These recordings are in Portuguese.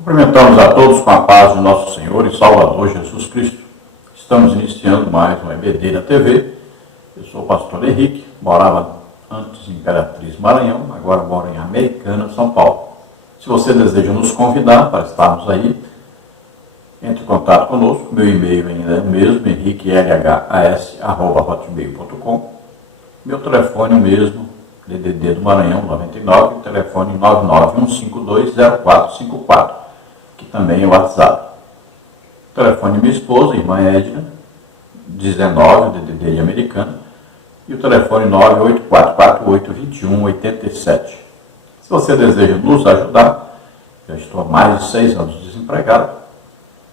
Cumprimentamos a todos com a paz de nosso Senhor e Salvador Jesus Cristo. Estamos iniciando mais um EBD da TV. Eu sou o pastor Henrique, morava antes em Imperatriz, Maranhão, agora moro em Americana, São Paulo. Se você deseja nos convidar para estarmos aí, entre em contato conosco. Meu e-mail ainda é o mesmo, henriquelhas@hotmail.com. Meu telefone é o mesmo, DDD do Maranhão, 99, telefone 991520454, que também é o WhatsApp. O telefone de minha esposa, irmã Edna, 19, DDD de Americana, e o telefone 984482187. Se você deseja nos ajudar, eu estou há mais de 6 anos desempregado,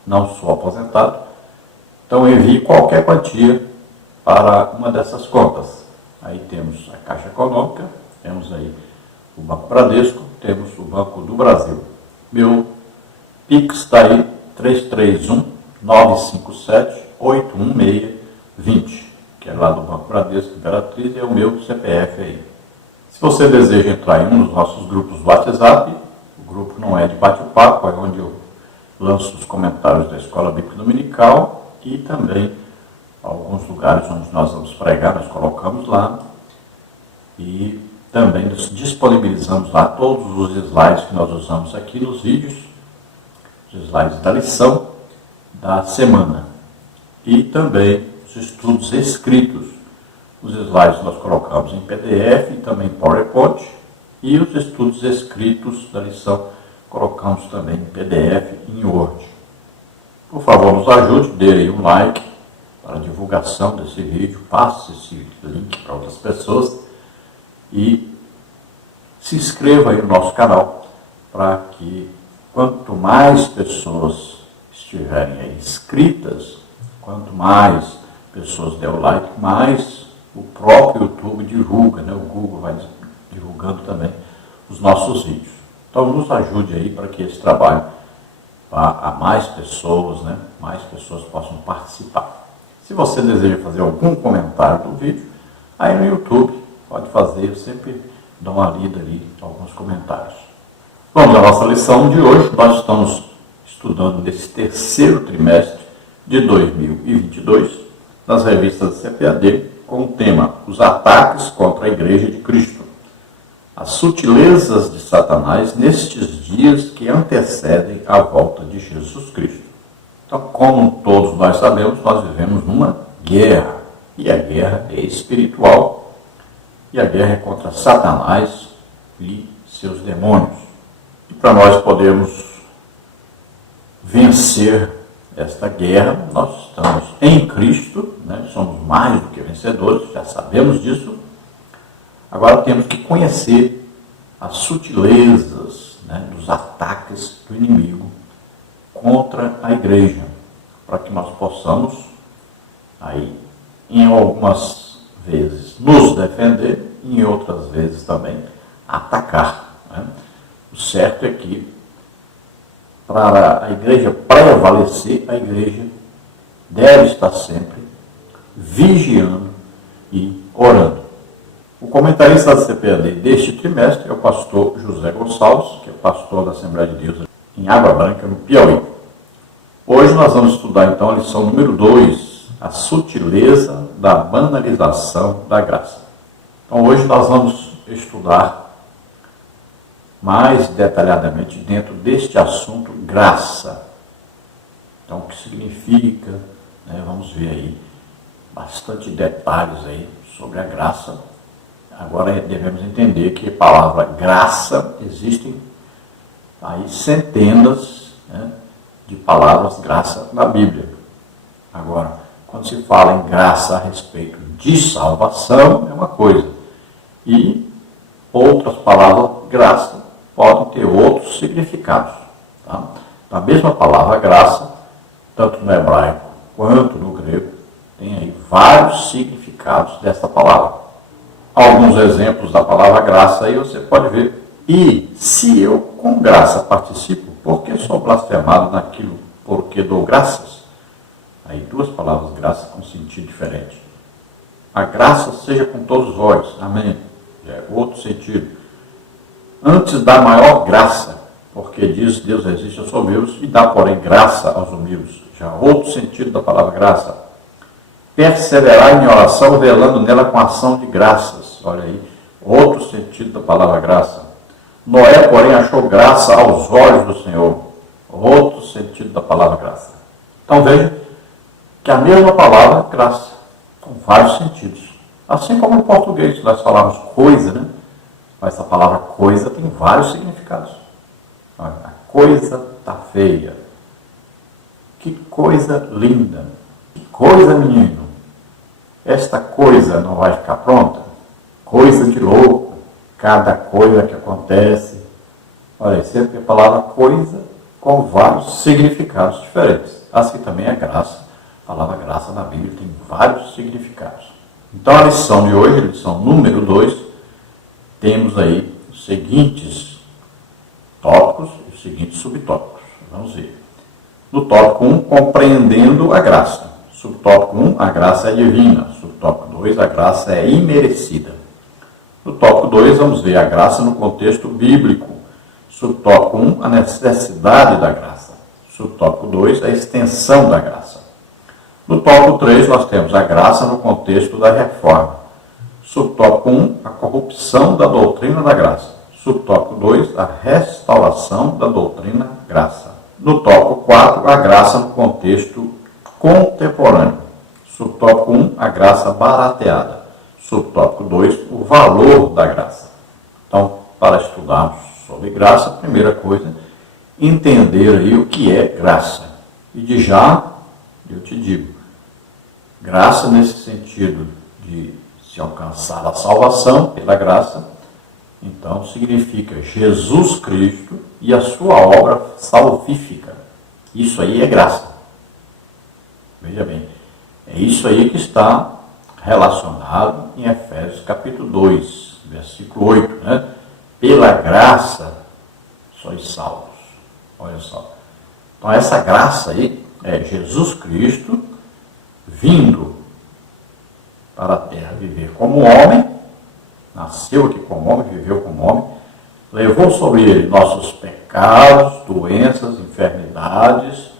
não sou aposentado, então envie qualquer quantia para uma dessas contas. Aí temos a Caixa Econômica, temos aí o Banco Bradesco, temos o Banco do Brasil. Meu Pix está aí, 331-957-816-20, que é lá do Banco Bradesco Imperatriz, e é o meu CPF aí. Se você deseja entrar em um dos nossos grupos do WhatsApp, o grupo não é de bate-papo, é onde eu lanço os comentários da Escola Bíblica Dominical e também alguns lugares onde nós vamos pregar, nós colocamos lá, e também disponibilizamos lá todos os slides que nós usamos aqui nos vídeos, os slides da lição da semana, e também os estudos escritos. Os slides nós colocamos em PDF e também em PowerPoint, e os estudos escritos da lição colocamos também em PDF e em Word. Por favor, nos ajude, dê aí um like para a divulgação desse vídeo, passe esse link para outras pessoas e se inscreva aí no nosso canal para que quanto mais pessoas estiverem aí inscritas, quanto mais pessoas der o like, mais o próprio YouTube divulga, né? O Google vai divulgando também os nossos vídeos. Então nos ajude aí para que esse trabalho vá a mais pessoas, né? Mais pessoas possam participar. Se você deseja fazer algum comentário do vídeo, aí no YouTube pode fazer, eu sempre dou uma lida ali, alguns comentários. Vamos à nossa lição de hoje. Nós estamos estudando nesse terceiro trimestre de 2022, nas revistas CPAD, com o tema Os Ataques contra a Igreja de Cristo. As sutilezas de Satanás nestes dias que antecedem a volta de Jesus Cristo. Então, como todos nós sabemos, nós vivemos numa guerra, e a guerra é espiritual, e a guerra é contra Satanás e seus demônios. E para nós podermos vencer esta guerra, nós estamos em Cristo, né? Somos mais do que vencedores, já sabemos disso. Agora temos que conhecer as sutilezas, né, dos ataques do inimigo contra a igreja, para que nós possamos, aí, em algumas vezes, nos defender, e em outras vezes também atacar, né? O certo é que, para a igreja prevalecer, a igreja deve estar sempre vigiando e orando. O comentarista da CPAD deste trimestre é o pastor José Gonçalves, que é pastor da Assembleia de Deus em Água Branca, no Piauí. Hoje nós vamos estudar então a lição número 2, a sutileza da banalização da graça. Então hoje nós vamos estudar mais detalhadamente dentro deste assunto graça. Então o que significa, né? Vamos ver aí bastante detalhes aí sobre a graça. Agora devemos entender que a palavra graça, existem aí centenas, né, de palavras graça na Bíblia. Agora, quando se fala em graça a respeito de salvação, é uma coisa. E outras palavras graça podem ter outros significados. Tá? A mesma palavra graça, tanto no hebraico quanto no grego, tem aí vários significados dessa palavra. Alguns exemplos da palavra graça aí você pode ver. E se eu com graça participo, por que sou blasfemado naquilo por que dou graças? Aí duas palavras graça com sentido diferente. A graça seja com todos vós. Amém. É outro sentido. Antes da maior graça, porque diz, Deus resiste aos soberbos e dá, porém, graça aos humildes. Já outro sentido da palavra graça. Perseverar em oração, velando nela com ação de graças. Olha aí, outro sentido da palavra graça. Noé, porém, achou graça aos olhos do Senhor. Outro sentido da palavra graça. Então veja que a mesma palavra, graça, com vários sentidos. Assim como no português, nós falamos coisa, né? Mas essa palavra coisa tem vários significados. Olha, a coisa está feia. Que coisa linda. Que coisa, menino. Esta coisa não vai ficar pronta? Coisa de louco. Cada coisa que acontece. Olha, sempre a palavra coisa com vários significados diferentes. Assim também é graça. A palavra graça na Bíblia tem vários significados. Então a lição de hoje, a lição número 2, temos aí os seguintes tópicos e os seguintes subtópicos. Vamos ver. No tópico 1, compreendendo a graça. Subtópico 1, a graça é divina. Subtópico 2, a graça é imerecida. No tópico 2, vamos ver a graça no contexto bíblico. Subtópico 1, a necessidade da graça. Subtópico 2, a extensão da graça. No tópico 3, nós temos a graça no contexto da reforma. Subtópico 1, a corrupção da doutrina da graça. Subtópico 2, a restauração da doutrina graça. No tópico 4, a graça no contexto contemporâneo. Subtópico 1, a graça barateada. Subtópico 2, o valor da graça. Então, para estudarmos sobre graça, a primeira coisa, entender aí o que é graça. E de já, eu te digo, graça nesse sentido de se alcançar a salvação pela graça, então significa Jesus Cristo e a sua obra salvífica. Isso aí é graça. Veja bem, é isso aí que está relacionado em Efésios capítulo 2, versículo 8, né? Pela graça sois salvos. Olha só. Então essa graça aí é Jesus Cristo vindo para a terra viver como homem, nasceu aqui como homem, viveu como homem, levou sobre ele nossos pecados, doenças, enfermidades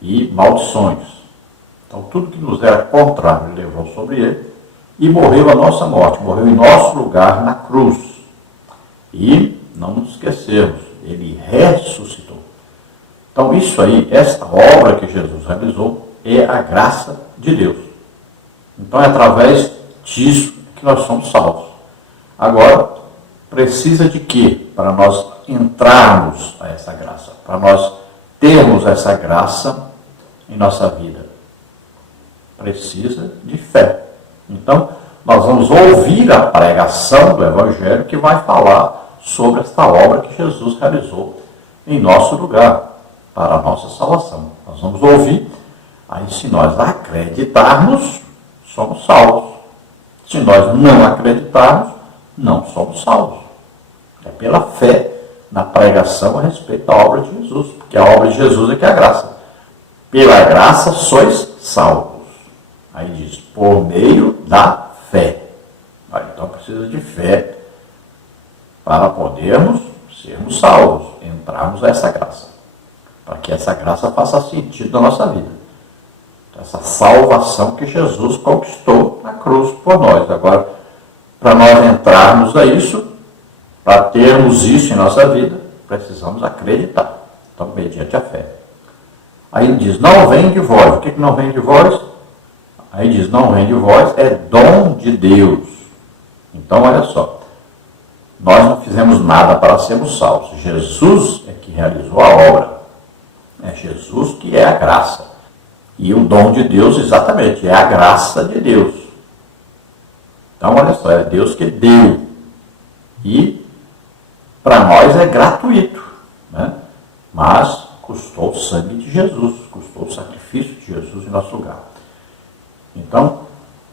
e maldições. Então tudo que nos era contrário ele levou sobre ele e morreu a nossa morte, morreu em nosso lugar na cruz. E não nos esquecermos, ele ressuscitou. Então isso aí, esta obra que Jesus realizou, é a graça de Deus. Então é através disso que nós somos salvos. Agora, precisa de quê? Para nós entrarmos a essa graça, para nós termos essa graça em nossa vida. Precisa de fé. Então, nós vamos ouvir a pregação do Evangelho que vai falar sobre esta obra que Jesus realizou em nosso lugar, para a nossa salvação. Nós vamos ouvir, aí se nós acreditarmos, somos salvos. Se nós não acreditarmos, não somos salvos. É pela fé na pregação a respeito da obra de Jesus, porque a obra de Jesus é que é a graça. Pela graça sois salvos. Aí diz, por meio da fé. Então precisa de fé para podermos sermos salvos, entrarmos a essa graça. Para que essa graça faça sentido na nossa vida. Essa salvação que Jesus conquistou na cruz por nós. Agora, para nós entrarmos a isso, para termos isso em nossa vida, precisamos acreditar. Então, mediante a fé. Aí ele diz, não vem de vós. O que não vem de vós? Aí diz, não vem de vós, é dom de Deus. Então, olha só. Nós não fizemos nada para sermos salvos. Jesus é que realizou a obra. É Jesus que é a graça. E o dom de Deus, exatamente, é a graça de Deus. Então, olha só, é Deus que deu. E, para nós, é gratuito. Né? Mas, custou o sangue de Jesus, custou o sacrifício de Jesus em nosso lugar. Então,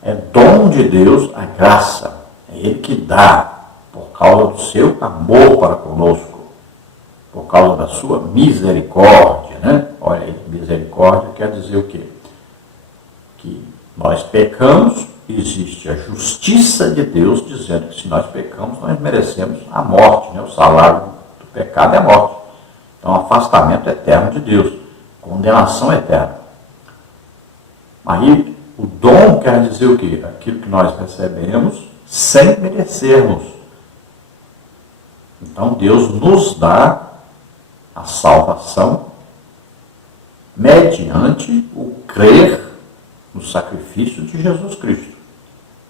é dom de Deus a graça. É Ele que dá, por causa do seu amor para conosco. Por causa da sua misericórdia, né? Olha aí, misericórdia quer dizer o quê? Que nós pecamos, existe a justiça de Deus dizendo que se nós pecamos, nós merecemos a morte, né? O salário do pecado é a morte. Então, afastamento eterno de Deus, condenação eterna. Aí, o dom quer dizer o quê? Aquilo que nós recebemos sem merecermos. Então, Deus nos dá a salvação mediante o crer no sacrifício de Jesus Cristo.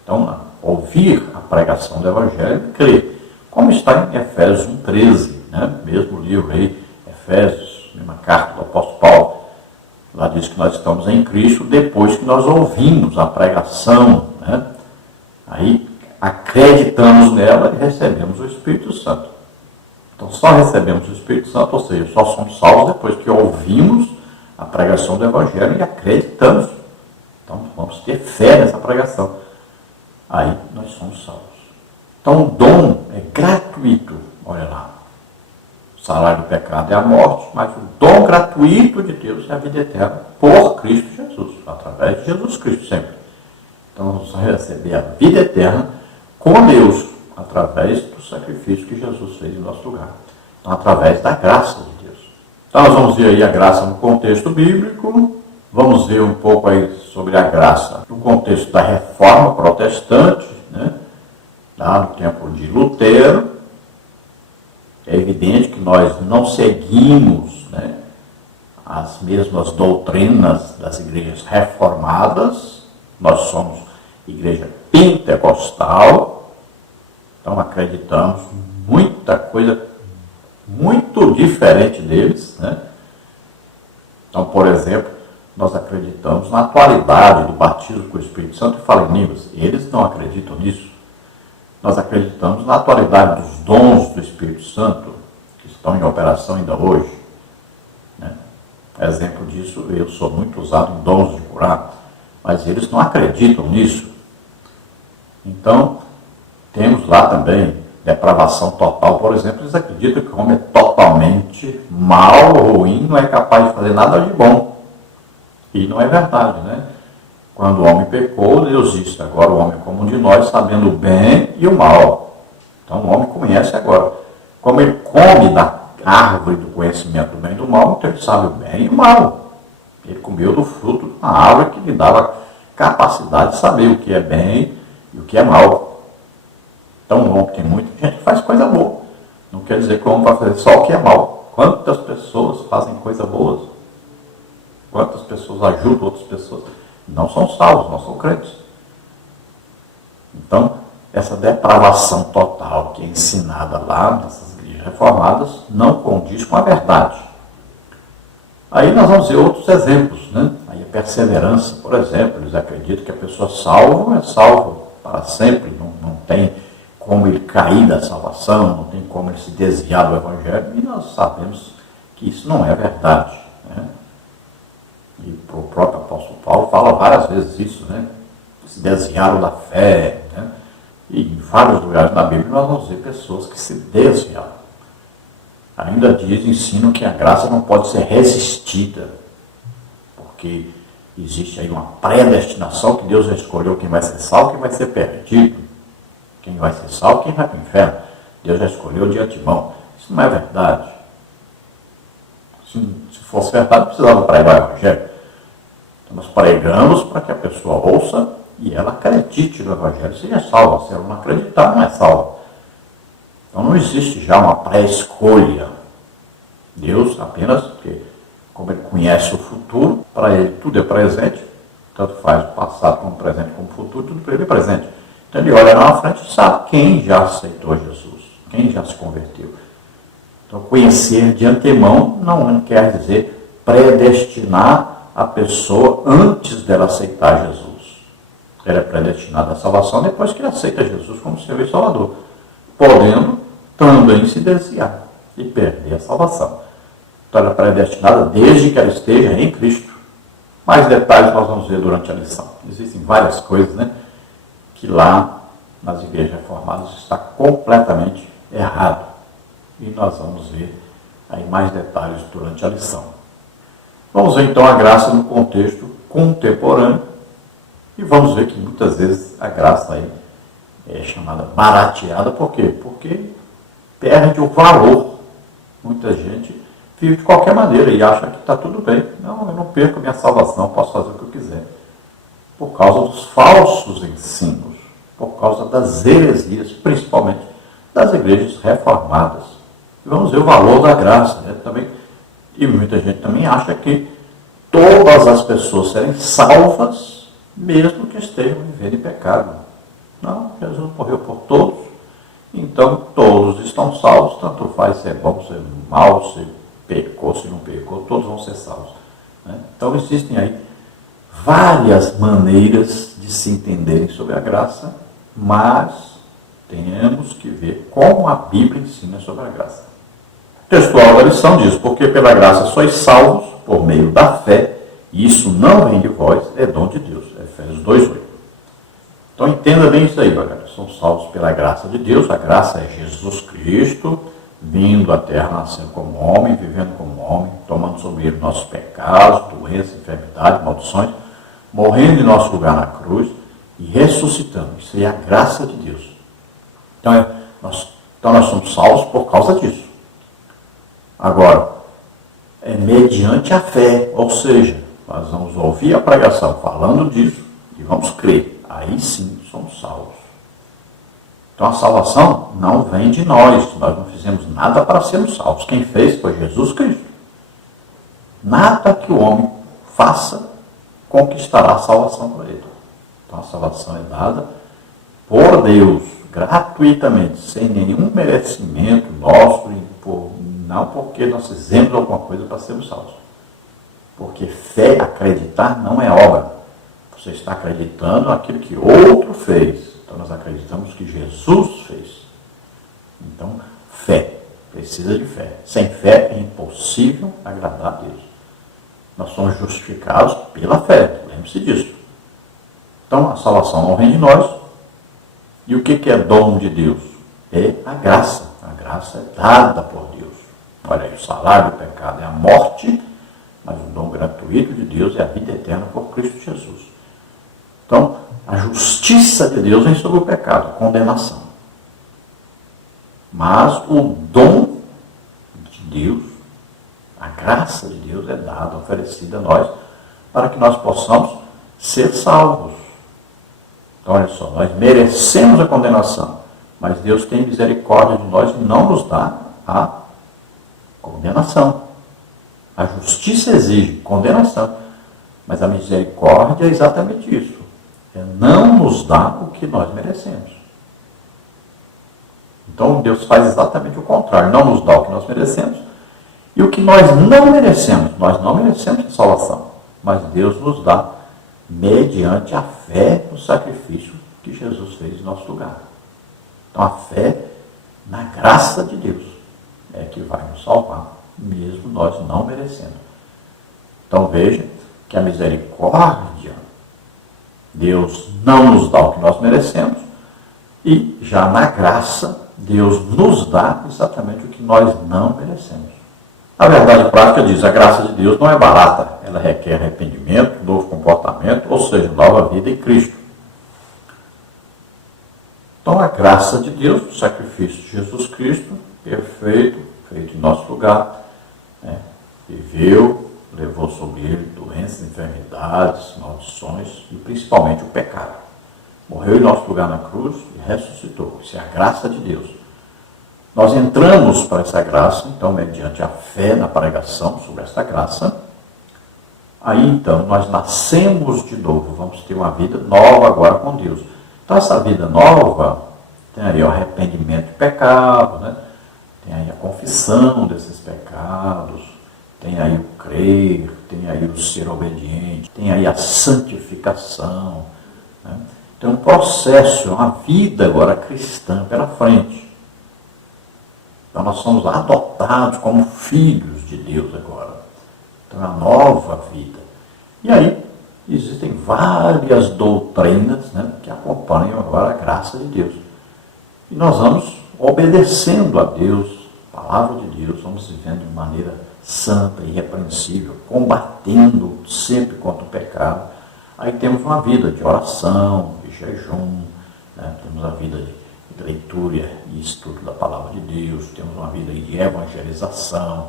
Então, ouvir a pregação do Evangelho e crer. Como está em Efésios 1,13, né? Mesmo livro aí, Efésios, mesma carta do apóstolo Paulo. Lá diz que nós estamos em Cristo depois que nós ouvimos a pregação, né? Aí acreditamos nela e recebemos o Espírito Santo. Então só recebemos o Espírito Santo, ou seja, só somos salvos depois que ouvimos a pregação do Evangelho e acreditamos. Então vamos ter fé nessa pregação. Aí nós somos salvos. Então o dom é gratuito, olha lá. O salário do pecado é a morte, mas o dom gratuito de Deus é a vida eterna por Cristo Jesus, através de Jesus Cristo sempre. Então nós vamos receber a vida eterna com Deus, através do sacrifício que Jesus fez em nosso lugar. Então, através da graça de Deus. Então nós vamos ver aí a graça no contexto bíblico, vamos ver um pouco aí sobre a graça no contexto da reforma protestante, né? Lá no tempo de Lutero. É evidente que nós não seguimos, né, as mesmas doutrinas das igrejas reformadas, nós somos igreja pentecostal, então acreditamos muita coisa muito diferente deles, né? Então, por exemplo, nós acreditamos na atualidade do batismo com o Espírito Santo e fala em línguas. Eles não acreditam nisso. Nós acreditamos na atualidade dos dons do Espírito Santo, que estão em operação ainda hoje, né? Exemplo disso, eu sou muito usado em dons de curar, mas eles não acreditam nisso. Então, temos lá também depravação total, por exemplo, eles acreditam que o homem é totalmente mal, ruim, não é capaz de fazer nada de bom. E não é verdade, né? Quando o homem pecou, Deus disse, agora o homem é como um de nós, sabendo o bem e o mal. Então o homem conhece agora. Como ele come da árvore do conhecimento do bem e do mal, então ele sabe o bem e o mal. Ele comeu do fruto de uma árvore que lhe dava capacidade de saber o que é bem e o que é mal. Então tem muita gente que faz coisa boa. Não quer dizer que o homem vai fazer só o que é mal. Quantas pessoas fazem coisas boas? Quantas pessoas ajudam outras pessoas? Não são salvos, não são crentes. Então, essa depravação total que é ensinada lá nessas igrejas reformadas não condiz com a verdade. Aí nós vamos ver outros exemplos, né? Aí a perseverança, por exemplo, eles acreditam que a pessoa salva é salva para sempre, não tem como ele cair da salvação, não tem como ele se desviar do Evangelho, e nós sabemos que isso não é verdade, né? E o próprio apóstolo Paulo fala várias vezes isso, né? Se desviaram da fé, né? E em vários lugares da Bíblia nós vamos ver pessoas que se desviaram. Ainda diz, ensino que a graça não pode ser resistida, porque existe aí uma predestinação que Deus já escolheu quem vai ser salvo, quem vai ser perdido. Quem vai ser salvo, quem vai para o inferno. Deus já escolheu de antemão. Isso não é verdade. Se fosse verdade, não precisava pregar o Evangelho. Então, nós pregamos para que a pessoa ouça e ela acredite no Evangelho. Seja salva. Se ela não acreditar, não é salva. Então não existe já uma pré-escolha. Deus apenas, porque como Ele conhece o futuro, para Ele tudo é presente, tanto faz o passado como o presente como o futuro, tudo para Ele é presente. Então Ele olha lá na frente e sabe quem já aceitou Jesus, quem já se converteu. Então conhecer de antemão não quer dizer predestinar a pessoa antes dela aceitar Jesus. Ela é predestinada à salvação depois que ele aceita Jesus como Senhor e Salvador, podendo também se desviar e perder a salvação. Então ela é predestinada desde que ela esteja em Cristo. Mais detalhes nós vamos ver durante a lição. Existem várias coisas, né, que lá nas igrejas reformadas está completamente errado. E nós vamos ver aí mais detalhes durante a lição. Vamos ver então a graça no contexto contemporâneo. E vamos ver que muitas vezes a graça aí é chamada barateada. Por quê? Porque perde o valor. Muita gente vive de qualquer maneira e acha que está tudo bem. Não, eu não perco a minha salvação, posso fazer o que eu quiser. Por causa dos falsos ensinos, por causa das heresias, principalmente das igrejas reformadas. E vamos ver o valor da graça, né? Também, e muita gente também acha que todas as pessoas serem salvas, mesmo que estejam vivendo em pecado. Não, Jesus morreu por todos, então todos estão salvos, tanto faz se é bom, se é mal, se pecou, se não pecou, todos vão ser salvos. Né? Então existem aí várias maneiras de se entenderem sobre a graça, mas temos que ver como a Bíblia ensina sobre a graça. O textual da lição diz: porque pela graça sois salvos por meio da fé, e isso não vem de vós, é dom de Deus. Efésios 2:8. Então entenda bem isso aí, galera. Somos salvos pela graça de Deus. A graça é Jesus Cristo, vindo à terra, nascendo como homem, vivendo como homem, tomando sobre ele nossos pecados, doenças, enfermidades, maldições, morrendo em nosso lugar na cruz e ressuscitando. Isso aí é a graça de Deus. Então nós somos salvos por causa disso. Agora, é mediante a fé, ou seja, nós vamos ouvir a pregação falando disso e vamos crer. Aí sim somos salvos. Então a salvação não vem de nós não fizemos nada para sermos salvos. Quem fez foi Jesus Cristo. Nada que o homem faça conquistará a salvação por ele. Então a salvação é dada por Deus, gratuitamente, sem nenhum merecimento nosso, não porque nós fizemos alguma coisa para sermos salvos. Porque fé, acreditar, não é obra. Você está acreditando naquilo que outro fez. Então nós acreditamos que Jesus fez. Então, fé. Precisa de fé. Sem fé é impossível agradar a Deus. Nós somos justificados pela fé. Lembre-se disso. Então a salvação não vem de nós. E o que é dom de Deus? É a graça. A graça é dada por Deus. Olha aí, o salário do pecado é a morte, mas o dom gratuito de Deus é a vida eterna por Cristo Jesus. Então, a justiça de Deus vem sobre o pecado, a condenação. Mas o dom de Deus, a graça de Deus é dada, oferecida a nós, para que nós possamos ser salvos. Então, olha só, nós merecemos a condenação, mas Deus tem misericórdia de nós e não nos dá a condenação. A justiça exige condenação, mas a misericórdia é exatamente isso. É não nos dar o que nós merecemos. Então Deus faz exatamente o contrário. Não nos dá o que nós merecemos. E o que nós não merecemos a salvação. Mas Deus nos dá mediante a fé no sacrifício que Jesus fez em nosso lugar. Então a fé na graça de Deus é que vai nos salvar, mesmo nós não merecendo. Então veja que a misericórdia, Deus não nos dá o que nós merecemos, e já na graça, Deus nos dá exatamente o que nós não merecemos. A verdade prática diz: a graça de Deus não é barata, ela requer arrependimento, novo comportamento, ou seja, nova vida em Cristo. Então a graça de Deus, o sacrifício de Jesus Cristo, perfeito, feito em nosso lugar, viveu, levou sobre ele doenças, enfermidades, maldições e principalmente o pecado. Morreu em nosso lugar na cruz e ressuscitou. Isso é a graça de Deus. Nós entramos para essa graça, então, mediante a fé na pregação sobre essa graça. Aí, então, nós nascemos de novo. Vamos ter uma vida nova agora com Deus. Então, essa vida nova tem aí o arrependimento do pecado, né? Tem aí a confissão desses pecados, tem aí o crer, tem aí o ser obediente, tem aí a santificação. Né? Então, um processo, uma vida agora cristã pela frente. Então, nós somos adotados como filhos de Deus agora. Então, é uma nova vida. E aí, existem várias doutrinas, né, que acompanham agora a graça de Deus. E nós vamos obedecendo a Deus, a palavra de Deus, vamos vivendo de maneira santa, irrepreensível, combatendo sempre contra o pecado. Aí temos uma vida de oração, de jejum, né? Temos a vida de leitura e estudo da palavra de Deus, temos uma vida de evangelização,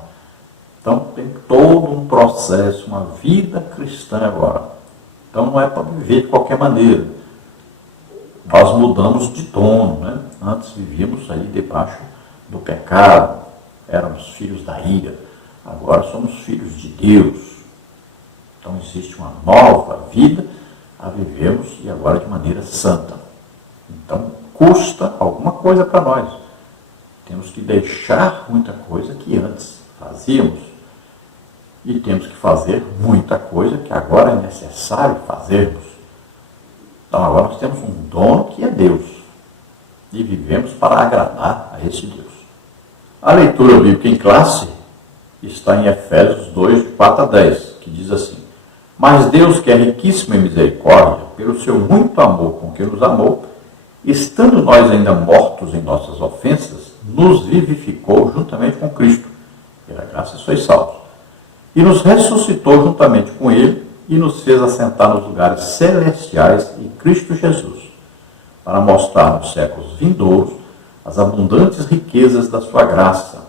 Então tem todo um processo, uma vida cristã agora. Então não é para viver de qualquer maneira. Nós mudamos de dono, né? Antes vivíamos aí debaixo do pecado, éramos filhos da ira, agora somos filhos de Deus. Então existe uma nova vida a vivermos e agora de maneira santa. Então custa alguma coisa para nós. Temos que deixar muita coisa que antes fazíamos e temos que fazer muita coisa que agora é necessário fazermos. Então agora nós temos um dono que é Deus e vivemos para agradar a esse Deus. A leitura bíblica em classe está em Efésios 2, de 4 a 10, que diz assim: Mas Deus, que é riquíssimo em misericórdia, pelo seu muito amor com que nos amou, estando nós ainda mortos em nossas ofensas, nos vivificou juntamente com Cristo. Pela graça sois salvos. E nos ressuscitou juntamente com Ele e nos fez assentar nos lugares celestiais em Cristo Jesus, para mostrar nos séculos vindouros as abundantes riquezas da sua graça,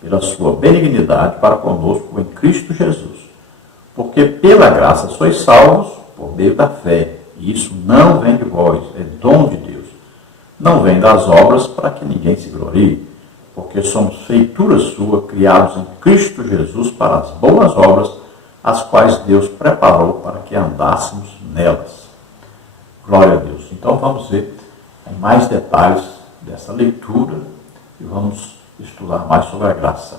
pela sua benignidade para conosco em Cristo Jesus. Porque pela graça sois salvos por meio da fé, e isso não vem de vós, é dom de Deus. Não vem das obras para que ninguém se glorie, porque somos feitura sua, criados em Cristo Jesus para as boas obras, as quais Deus preparou para que andássemos nelas. Glória a Deus. Então vamos ver em mais detalhes dessa leitura e vamos estudar mais sobre a graça.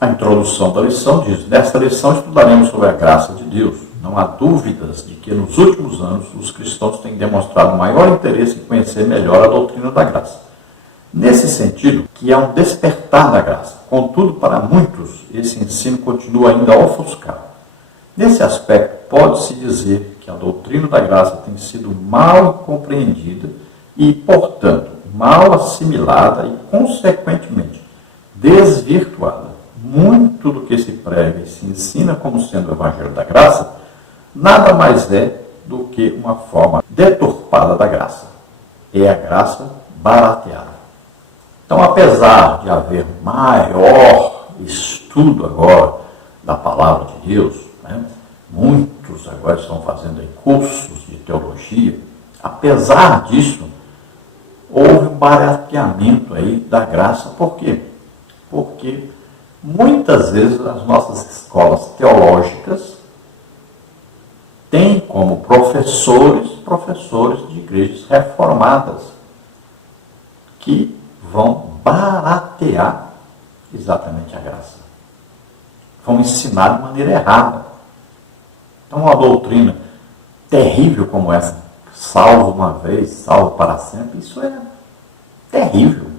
A introdução da lição diz: nesta lição estudaremos sobre a graça de Deus. Não há dúvidas de que nos últimos anos os cristãos têm demonstrado maior interesse em conhecer melhor a doutrina da graça. Nesse sentido, que há um despertar da graça. Contudo, para muitos, esse ensino continua ainda ofuscado. Nesse aspecto, pode-se dizer que a doutrina da graça tem sido mal compreendida e, portanto, mal assimilada e, consequentemente, desvirtuada. Muito do que se prega e se ensina como sendo o Evangelho da Graça nada mais é do que uma forma deturpada da graça. É a graça barateada. Então, apesar de haver maior estudo agora da Palavra de Deus, né, muitos agora estão fazendo aí cursos de teologia, apesar disso, houve um barateamento aí da graça. Por quê? Porque muitas vezes as nossas escolas teológicas têm como professores de igrejas reformadas que vão baratear exatamente a graça. Vão ensinar de maneira errada. Então, uma doutrina terrível como essa, salvo uma vez, salvo para sempre, isso é terrível.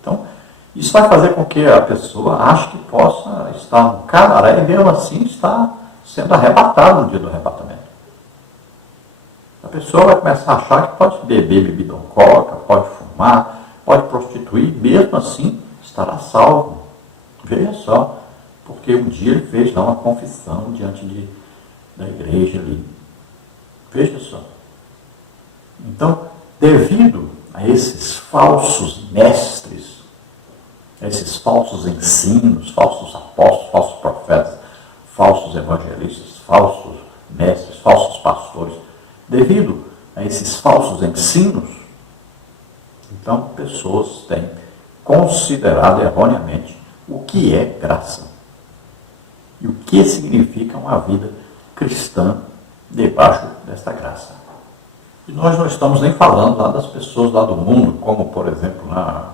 Então, isso vai fazer com que a pessoa ache que possa estar no cabaré e mesmo assim está sendo arrebatado no dia do arrebatamento. A pessoa vai começar a achar que pode beber bebida alcoólica, pode fumar, pode prostituir, mesmo assim estará salvo. Veja só, porque um dia ele fez lá uma confissão diante da igreja ali. Veja só. Então, devido a esses falsos mestres, esses falsos ensinos, falsos apóstolos, falsos profetas, falsos evangelistas, falsos mestres, falsos pastores, devido a esses falsos ensinos, então pessoas têm considerado erroneamente o que é graça e o que significa uma vida cristã debaixo desta graça. E nós não estamos nem falando lá das pessoas lá do mundo, como por exemplo na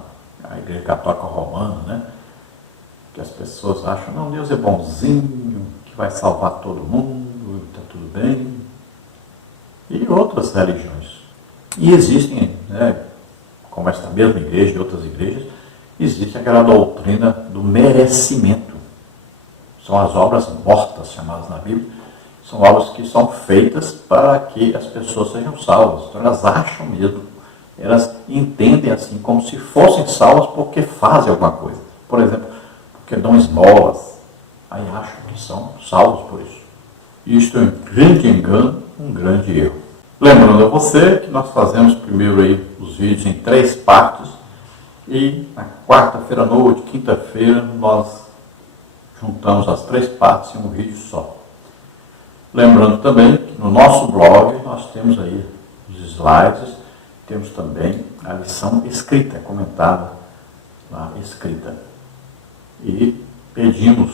Igreja Católica Romana, né? Que as pessoas acham, não, Deus é bonzinho, que vai salvar todo mundo, está tudo bem. E outras religiões. E existem, né, como esta mesma igreja e outras igrejas, existe aquela doutrina do merecimento. São as obras mortas, chamadas na Bíblia, são obras que são feitas para que as pessoas sejam salvas. Então elas acham mesmo, elas entendem assim como se fossem salvas porque fazem alguma coisa. Por exemplo, porque dão esmolas, aí acham que são salvos por isso. Isto é um grande engano, um grande erro. Lembrando a você que nós fazemos primeiro aí os vídeos em 3 partes e na quarta-feira à noite, quinta-feira, nós juntamos as 3 partes em um vídeo só. Lembrando também que no nosso blog nós temos aí os slides, temos também a lição escrita, comentada lá, escrita. E pedimos,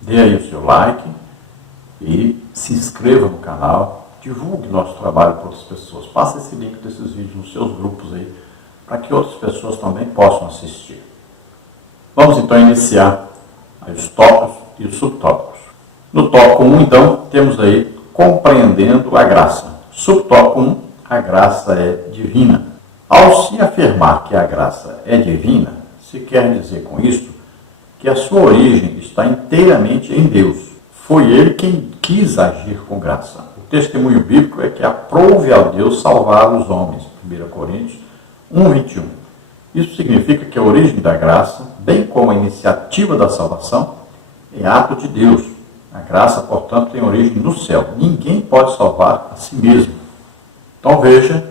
dê aí o seu like e se inscreva no canal, divulgue nosso trabalho para outras pessoas. Passe esse link desses vídeos nos seus grupos aí, para que outras pessoas também possam assistir. Vamos então iniciar aí os tópicos e os subtópicos. No tópico 1, então, temos aí compreendendo a graça. Subtópico 1, a graça é divina. Ao se afirmar que a graça é divina, se quer dizer com isso que a sua origem está inteiramente em Deus. Foi Ele quem quis agir com graça. O testemunho bíblico é que aprove a Deus salvar os homens. 1 Coríntios 1:21. Isso significa que a origem da graça, bem como a iniciativa da salvação, é ato de Deus. A graça, portanto, tem origem no céu. Ninguém pode salvar a si mesmo. Então veja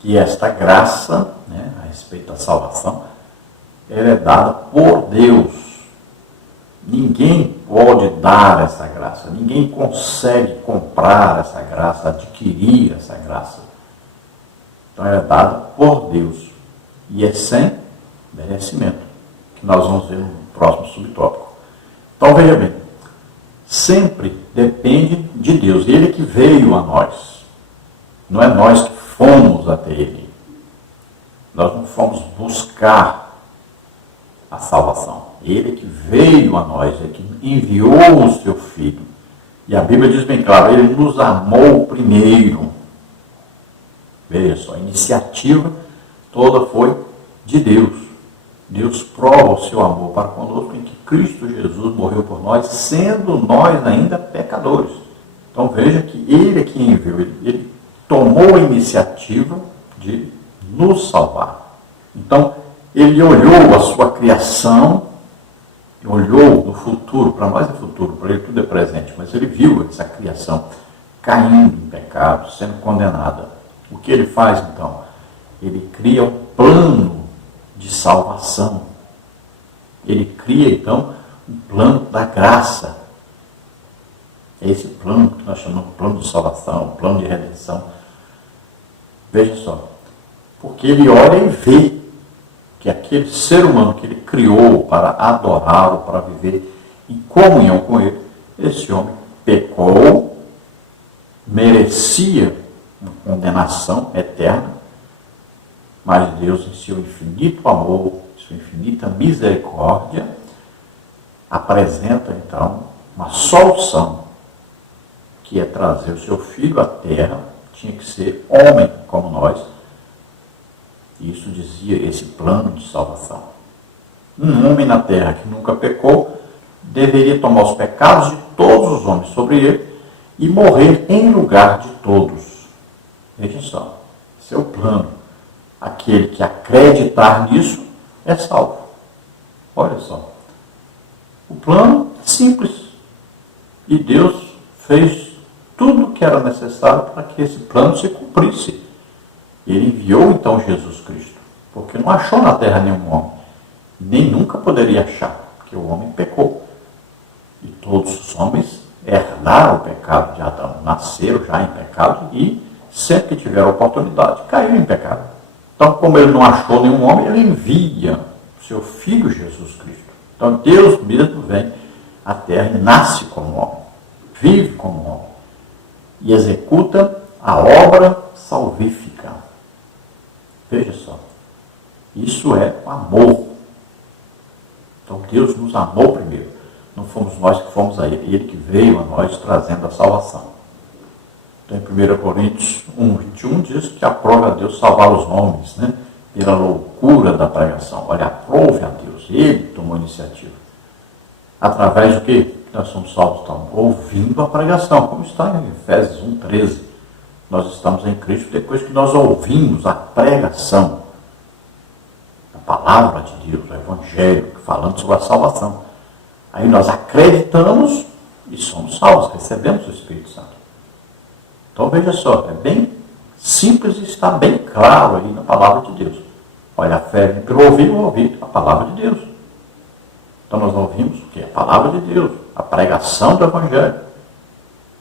que esta graça, a respeito da salvação, ela é dada por Deus. Ninguém pode dar essa graça. Ninguém consegue comprar essa graça, adquirir essa graça. Então ela é dada por Deus. E é sem merecimento, que nós vamos ver no próximo subtópico. Então veja bem, sempre depende de Deus. Ele que veio a nós. Não é nós que fomos até Ele. Nós não fomos buscar a salvação. Ele que veio a nós, Ele que enviou o seu Filho. E a Bíblia diz bem claro, Ele nos amou primeiro. Veja só, a iniciativa toda foi de Deus. Deus prova o seu amor para conosco em que Cristo Jesus morreu por nós, sendo nós ainda pecadores. Então veja que Ele é quem enviou, Ele tomou a iniciativa de nos salvar. Então, Ele olhou a sua criação, olhou no futuro, para nós é futuro, para Ele tudo é presente, mas Ele viu essa criação caindo em pecado, sendo condenada. O que Ele faz então? Ele cria um plano de salvação. Ele cria então um plano da graça. É esse plano que nós chamamos de plano de salvação, plano de redenção. Veja só, porque Ele olha e vê que aquele ser humano que Ele criou para adorá-lo, para viver em comunhão com Ele, esse homem pecou, merecia uma condenação eterna, mas Deus, em seu infinito amor, sua infinita misericórdia, apresenta então uma solução, que é trazer o seu Filho à terra. Tinha que ser homem como nós. Isso dizia esse plano de salvação. Um homem na terra que nunca pecou deveria tomar os pecados de todos os homens sobre ele e morrer em lugar de todos. Veja só, esse é o plano. Aquele que acreditar nisso é salvo. Olha só. O plano é simples. E Deus fez tudo o que era necessário para que esse plano se cumprisse. Ele enviou então Jesus Cristo, porque não achou na terra nenhum homem, nem nunca poderia achar, porque o homem pecou. E todos os homens herdaram o pecado de Adão, nasceram já em pecado e, sempre que tiveram oportunidade, caíram em pecado. Então, como ele não achou nenhum homem, ele envia o seu Filho Jesus Cristo. Então, Deus mesmo vem à terra e nasce como homem, vive como homem e executa a obra salvífica. Veja só, isso é o amor. Então, Deus nos amou primeiro. Não fomos nós que fomos a Ele, Ele que veio a nós trazendo a salvação. Então, em 1 Coríntios 1:21 diz que aprove a Deus salvar os homens, pela loucura da pregação. Olha, aprove a Deus, Ele tomou a iniciativa. Através do que nós somos salvos? Então, ouvindo a pregação, como está em Efésios 1:13. Nós estamos em Cristo depois que nós ouvimos a pregação, a palavra de Deus, o Evangelho, falando sobre a salvação. Aí nós acreditamos e somos salvos, recebemos o Espírito Santo. Então veja só, é bem simples e está bem claro aí na palavra de Deus. Olha, a fé vem pelo ouvir a palavra de Deus. Então nós ouvimos o quê? A palavra de Deus, a pregação do Evangelho.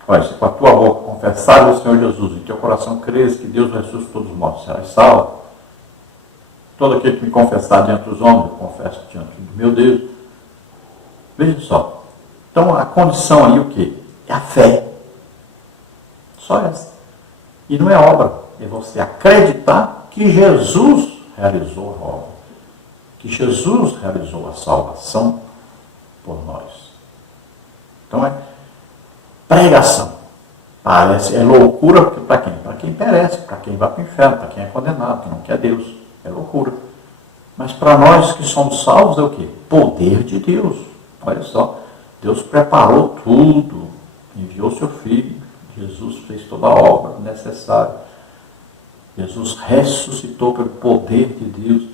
Olha, se com a tua boca confessares o Senhor Jesus e teu coração creres que Deus ressuscitou dos mortos, serás salvo. Todo aquele que me confessar diante dos homens, eu confesso diante do meu Deus. Veja só. Então a condição aí o quê? É a fé. Só essa. E não é obra. É você acreditar que Jesus realizou a obra. Que Jesus realizou a salvação por nós. Então é pregação. Parece, é loucura para quem? Para quem perece, para quem vai para o inferno, para quem é condenado, que não quer Deus. É loucura. Mas para nós que somos salvos é o quê? Poder de Deus. Olha só, Deus preparou tudo, enviou seu Filho, Jesus fez toda a obra necessária. Jesus ressuscitou pelo poder de Deus.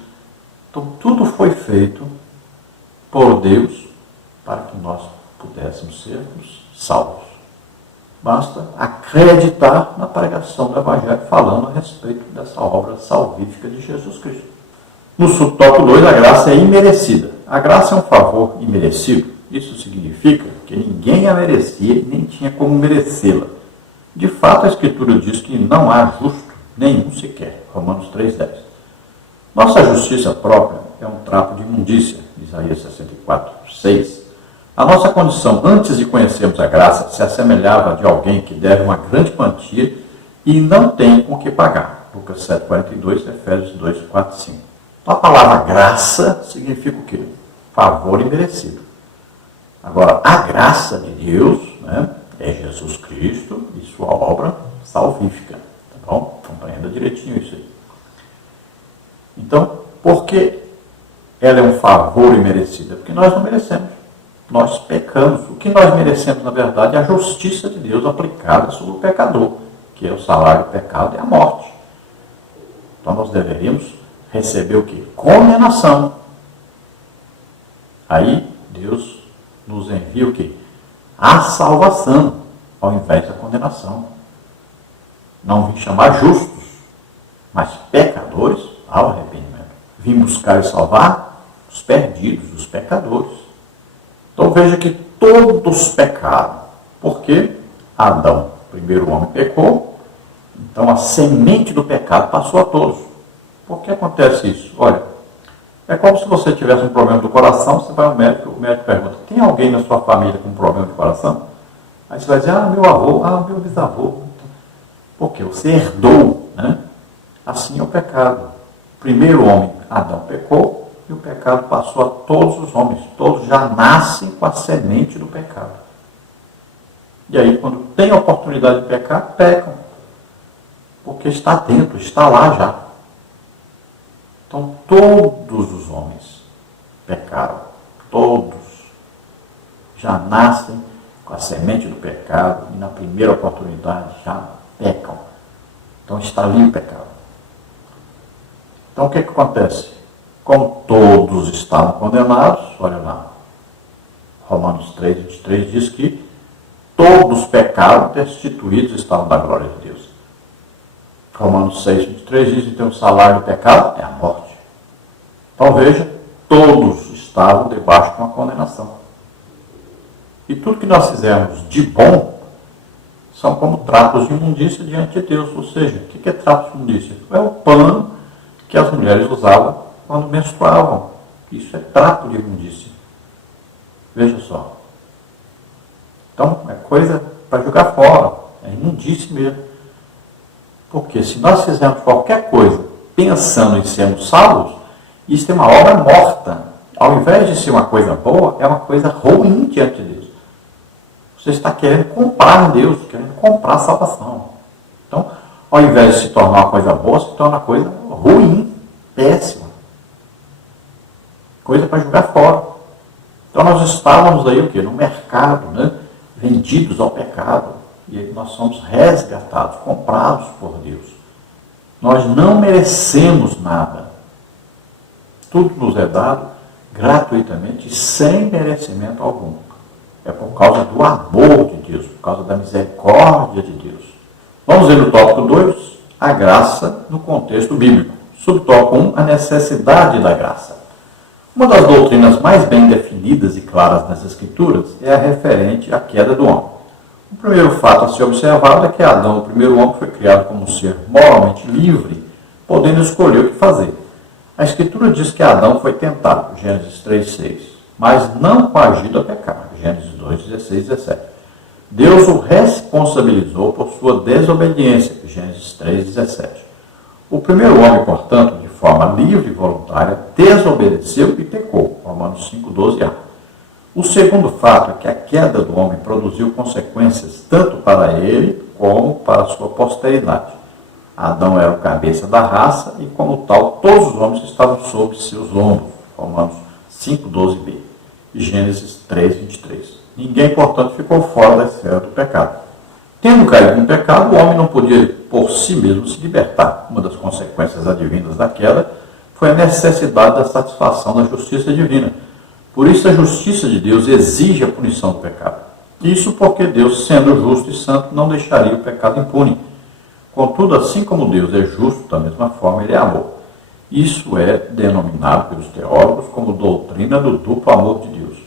Então tudo foi feito por Deus para que nós pudéssemos sermos salvos. Basta acreditar na pregação do Evangelho falando a respeito dessa obra salvífica de Jesus Cristo. No subtópico 2, a graça é imerecida. A graça é um favor imerecido. Isso significa que ninguém a merecia e nem tinha como merecê-la. De fato, a Escritura diz que não há justo nenhum sequer. Romanos 3,10. Nossa justiça própria é um trapo de imundícia. Isaías 64,6. A nossa condição, antes de conhecermos a graça, se assemelhava de alguém que deve uma grande quantia e não tem com que pagar. Lucas 7,42, Efésios 2,4,5. Então, a palavra graça significa o quê? Favor imerecido. Agora, a graça de Deus, né, é Jesus Cristo e sua obra salvífica. Tá bom? Compreenda direitinho isso aí. Então, por que ela é um favor imerecido? Porque nós não merecemos. Nós pecamos. O que nós merecemos, na verdade, é a justiça de Deus aplicada sobre o pecador, que é o salário do pecado e a morte. Então nós deveríamos receber o quê? Condenação. Aí Deus nos envia o quê? A salvação, ao invés da condenação. Não vim chamar justos, mas pecadores ao arrependimento. Vim buscar e salvar os perdidos, os pecadores. Então veja que todos pecaram, porque Adão, o primeiro homem, pecou, então a semente do pecado passou a todos. Por que acontece isso? Olha, é como se você tivesse um problema do coração, você vai ao médico, o médico pergunta, tem alguém na sua família com um problema de coração? Aí você vai dizer, meu avô, meu bisavô. Por quê? Você herdou, né? Assim é o pecado. O primeiro homem, Adão, pecou, e o pecado passou a todos os homens. Todos já nascem com a semente do pecado. E aí, quando tem a oportunidade de pecar, pecam. Porque está dentro, está lá já. Então, todos os homens pecaram. Todos já nascem com a semente do pecado e na primeira oportunidade já pecam. Então, está ali o pecado. Então, o que acontece? Como todos estavam condenados, olha lá, Romanos 3,23 diz que todos pecaram, destituídos estavam da glória de Deus. Romanos 6,23 diz que então, o salário do pecado é a morte. Então veja, todos estavam debaixo de uma condenação. E tudo que nós fizermos de bom são como trapos de imundícia diante de Deus. Ou seja, o que é trapo de imundícia? É o pano que as mulheres usavam quando menstruavam. Isso é trapo de imundícia. Veja só. Então, é coisa para jogar fora. É imundícia mesmo. Porque se nós fizermos qualquer coisa pensando em sermos salvos, isso é uma obra morta. Ao invés de ser uma coisa boa, é uma coisa ruim diante de Deus. Você está querendo comprar Deus, querendo comprar a salvação. Então, ao invés de se tornar uma coisa boa, se torna uma coisa ruim, péssima. Coisa para jogar fora. Então nós estávamos aí o quê? No mercado, né? Vendidos ao pecado. E aí nós somos resgatados, comprados por Deus. Nós não merecemos nada. Tudo nos é dado gratuitamente, sem merecimento algum. É por causa do amor de Deus, por causa da misericórdia de Deus. Vamos ver no tópico 2, a graça no contexto bíblico. Subtópico 1, a necessidade da graça. Uma das doutrinas mais bem definidas e claras nas Escrituras é a referente à queda do homem. O primeiro fato a ser observado é que Adão, o primeiro homem, foi criado como um ser moralmente livre, podendo escolher o que fazer. A Escritura diz que Adão foi tentado, Gênesis 3:6, mas não coagido a pecar, Gênesis 2:16 e 17. Deus o responsabilizou por sua desobediência, Gênesis 3:17. O primeiro homem, portanto, de forma livre e voluntária, desobedeceu e pecou, Romanos 5:12a. O segundo fato é que a queda do homem produziu consequências tanto para ele como para sua posteridade. Adão era o cabeça da raça e, como tal, todos os homens estavam sob seus lombos, Romanos 5:12b e Gênesis 3:23. Ninguém, portanto, ficou fora da esfera do pecado. Tendo caído no pecado, o homem não podia por si mesmo se libertar. Uma das consequências advindas da queda foi a necessidade da satisfação da justiça divina. Por isso a justiça de Deus exige a punição do pecado. Isso porque Deus, sendo justo e santo, não deixaria o pecado impune. Contudo, assim como Deus é justo, da mesma forma ele é amor. Isso é denominado pelos teólogos como doutrina do duplo amor de Deus.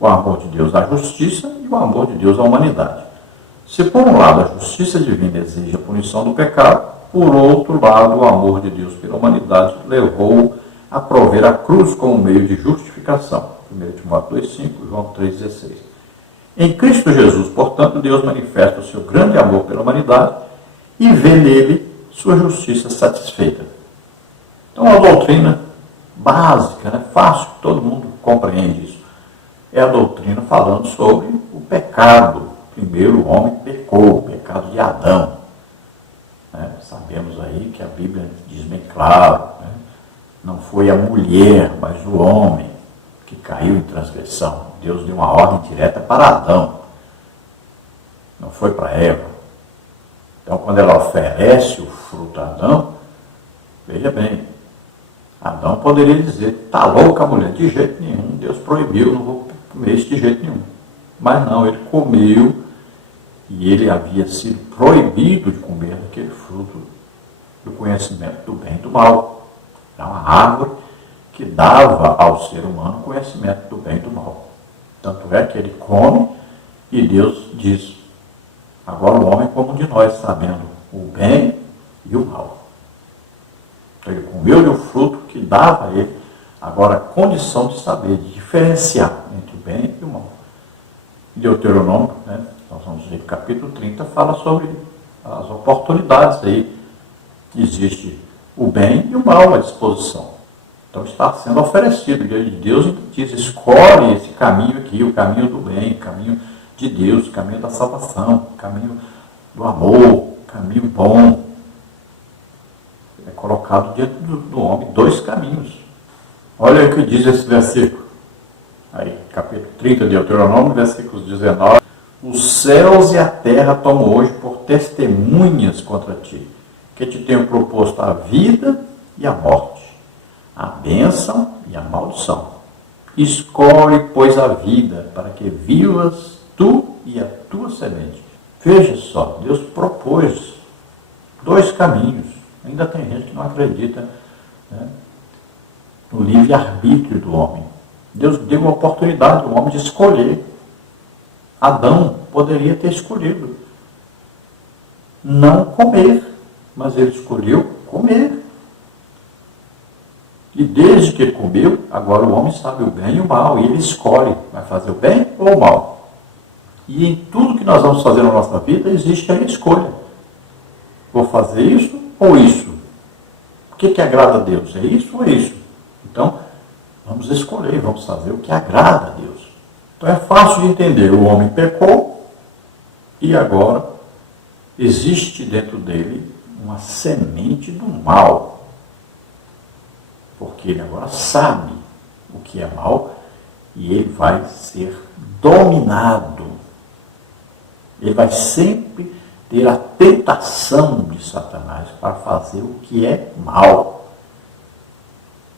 O amor de Deus à justiça e o amor de Deus à humanidade. Se por um lado a justiça divina exige a punição do pecado, por outro lado o amor de Deus pela humanidade levou-o a prover a cruz como meio de justificação. 1 Timóteo 2:5 e João 3:16. Em Cristo Jesus, portanto, Deus manifesta o seu grande amor pela humanidade e vê nele sua justiça satisfeita. Então, a doutrina básica, fácil, todo mundo compreende isso. É a doutrina falando sobre o pecado. Primeiro o homem pecou, o pecado de Adão. Sabemos aí que a Bíblia diz bem claro, não foi a mulher, mas o homem que caiu em transgressão. Deus deu uma ordem direta para Adão, não foi para Eva. Então, quando ela oferece o fruto a Adão, veja bem, Adão poderia dizer, está louca a mulher, de jeito nenhum, Deus proibiu, não vou comer isso de jeito nenhum. Mas não, ele comeu e ele havia sido proibido de comer aquele fruto do conhecimento do bem e do mal. Era uma árvore que dava ao ser humano conhecimento do bem e do mal. Tanto é que ele come e Deus diz, agora o homem é como um de nós, sabendo o bem e o mal. Então ele comeu do fruto que dava a ele agora a condição de saber, de diferenciar entre o bem e o mal. Deuteronômio, nós vamos ver, capítulo 30, fala sobre as oportunidades aí. Existe o bem e o mal à disposição. Então está sendo oferecido. Deus diz, escolhe esse caminho aqui, o caminho do bem, o caminho de Deus, o caminho da salvação, o caminho do amor, o caminho bom. É colocado diante do homem dois caminhos. Olha o que diz esse versículo. Aí, capítulo 30 de Deuteronômio, versículos 19. Os céus e a terra tomo hoje por testemunhas contra ti, que te tenho proposto a vida e a morte, a bênção e a maldição. Escolhe, pois, a vida, para que vivas tu e a tua semente. Veja só, Deus propôs dois caminhos. Ainda tem gente que não acredita no livre-arbítrio do homem. Deus deu uma oportunidade ao homem de escolher. Adão poderia ter escolhido não comer, mas ele escolheu comer. E desde que ele comeu, agora o homem sabe o bem e o mal, e ele escolhe, vai fazer o bem ou o mal. E em tudo que nós vamos fazer na nossa vida, existe a escolha. Vou fazer isso ou isso? O que agrada a Deus? É isso ou é isso? Então, vamos escolher, vamos fazer o que agrada a Deus. Então é fácil de entender, o homem pecou e agora existe dentro dele uma semente do mal. Porque ele agora sabe o que é mal e ele vai ser dominado. Ele vai sempre ter a tentação de Satanás para fazer o que é mal.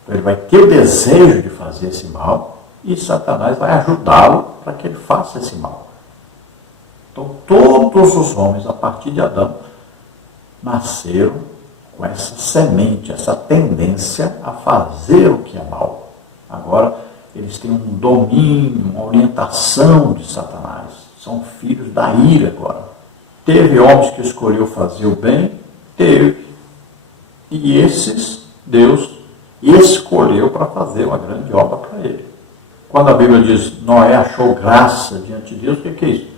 Então ele vai ter o desejo de fazer esse mal e Satanás vai ajudá-lo para que ele faça esse mal. Então todos os homens, a partir de Adão, nasceram com essa semente, essa tendência a fazer o que é mal. Agora, eles têm um domínio, uma orientação de Satanás. São filhos da ira agora. Teve homens que escolheu fazer o bem? Teve. E esses, Deus escolheu para fazer uma grande obra para ele. Quando a Bíblia diz, Noé achou graça diante de Deus, o que é isso?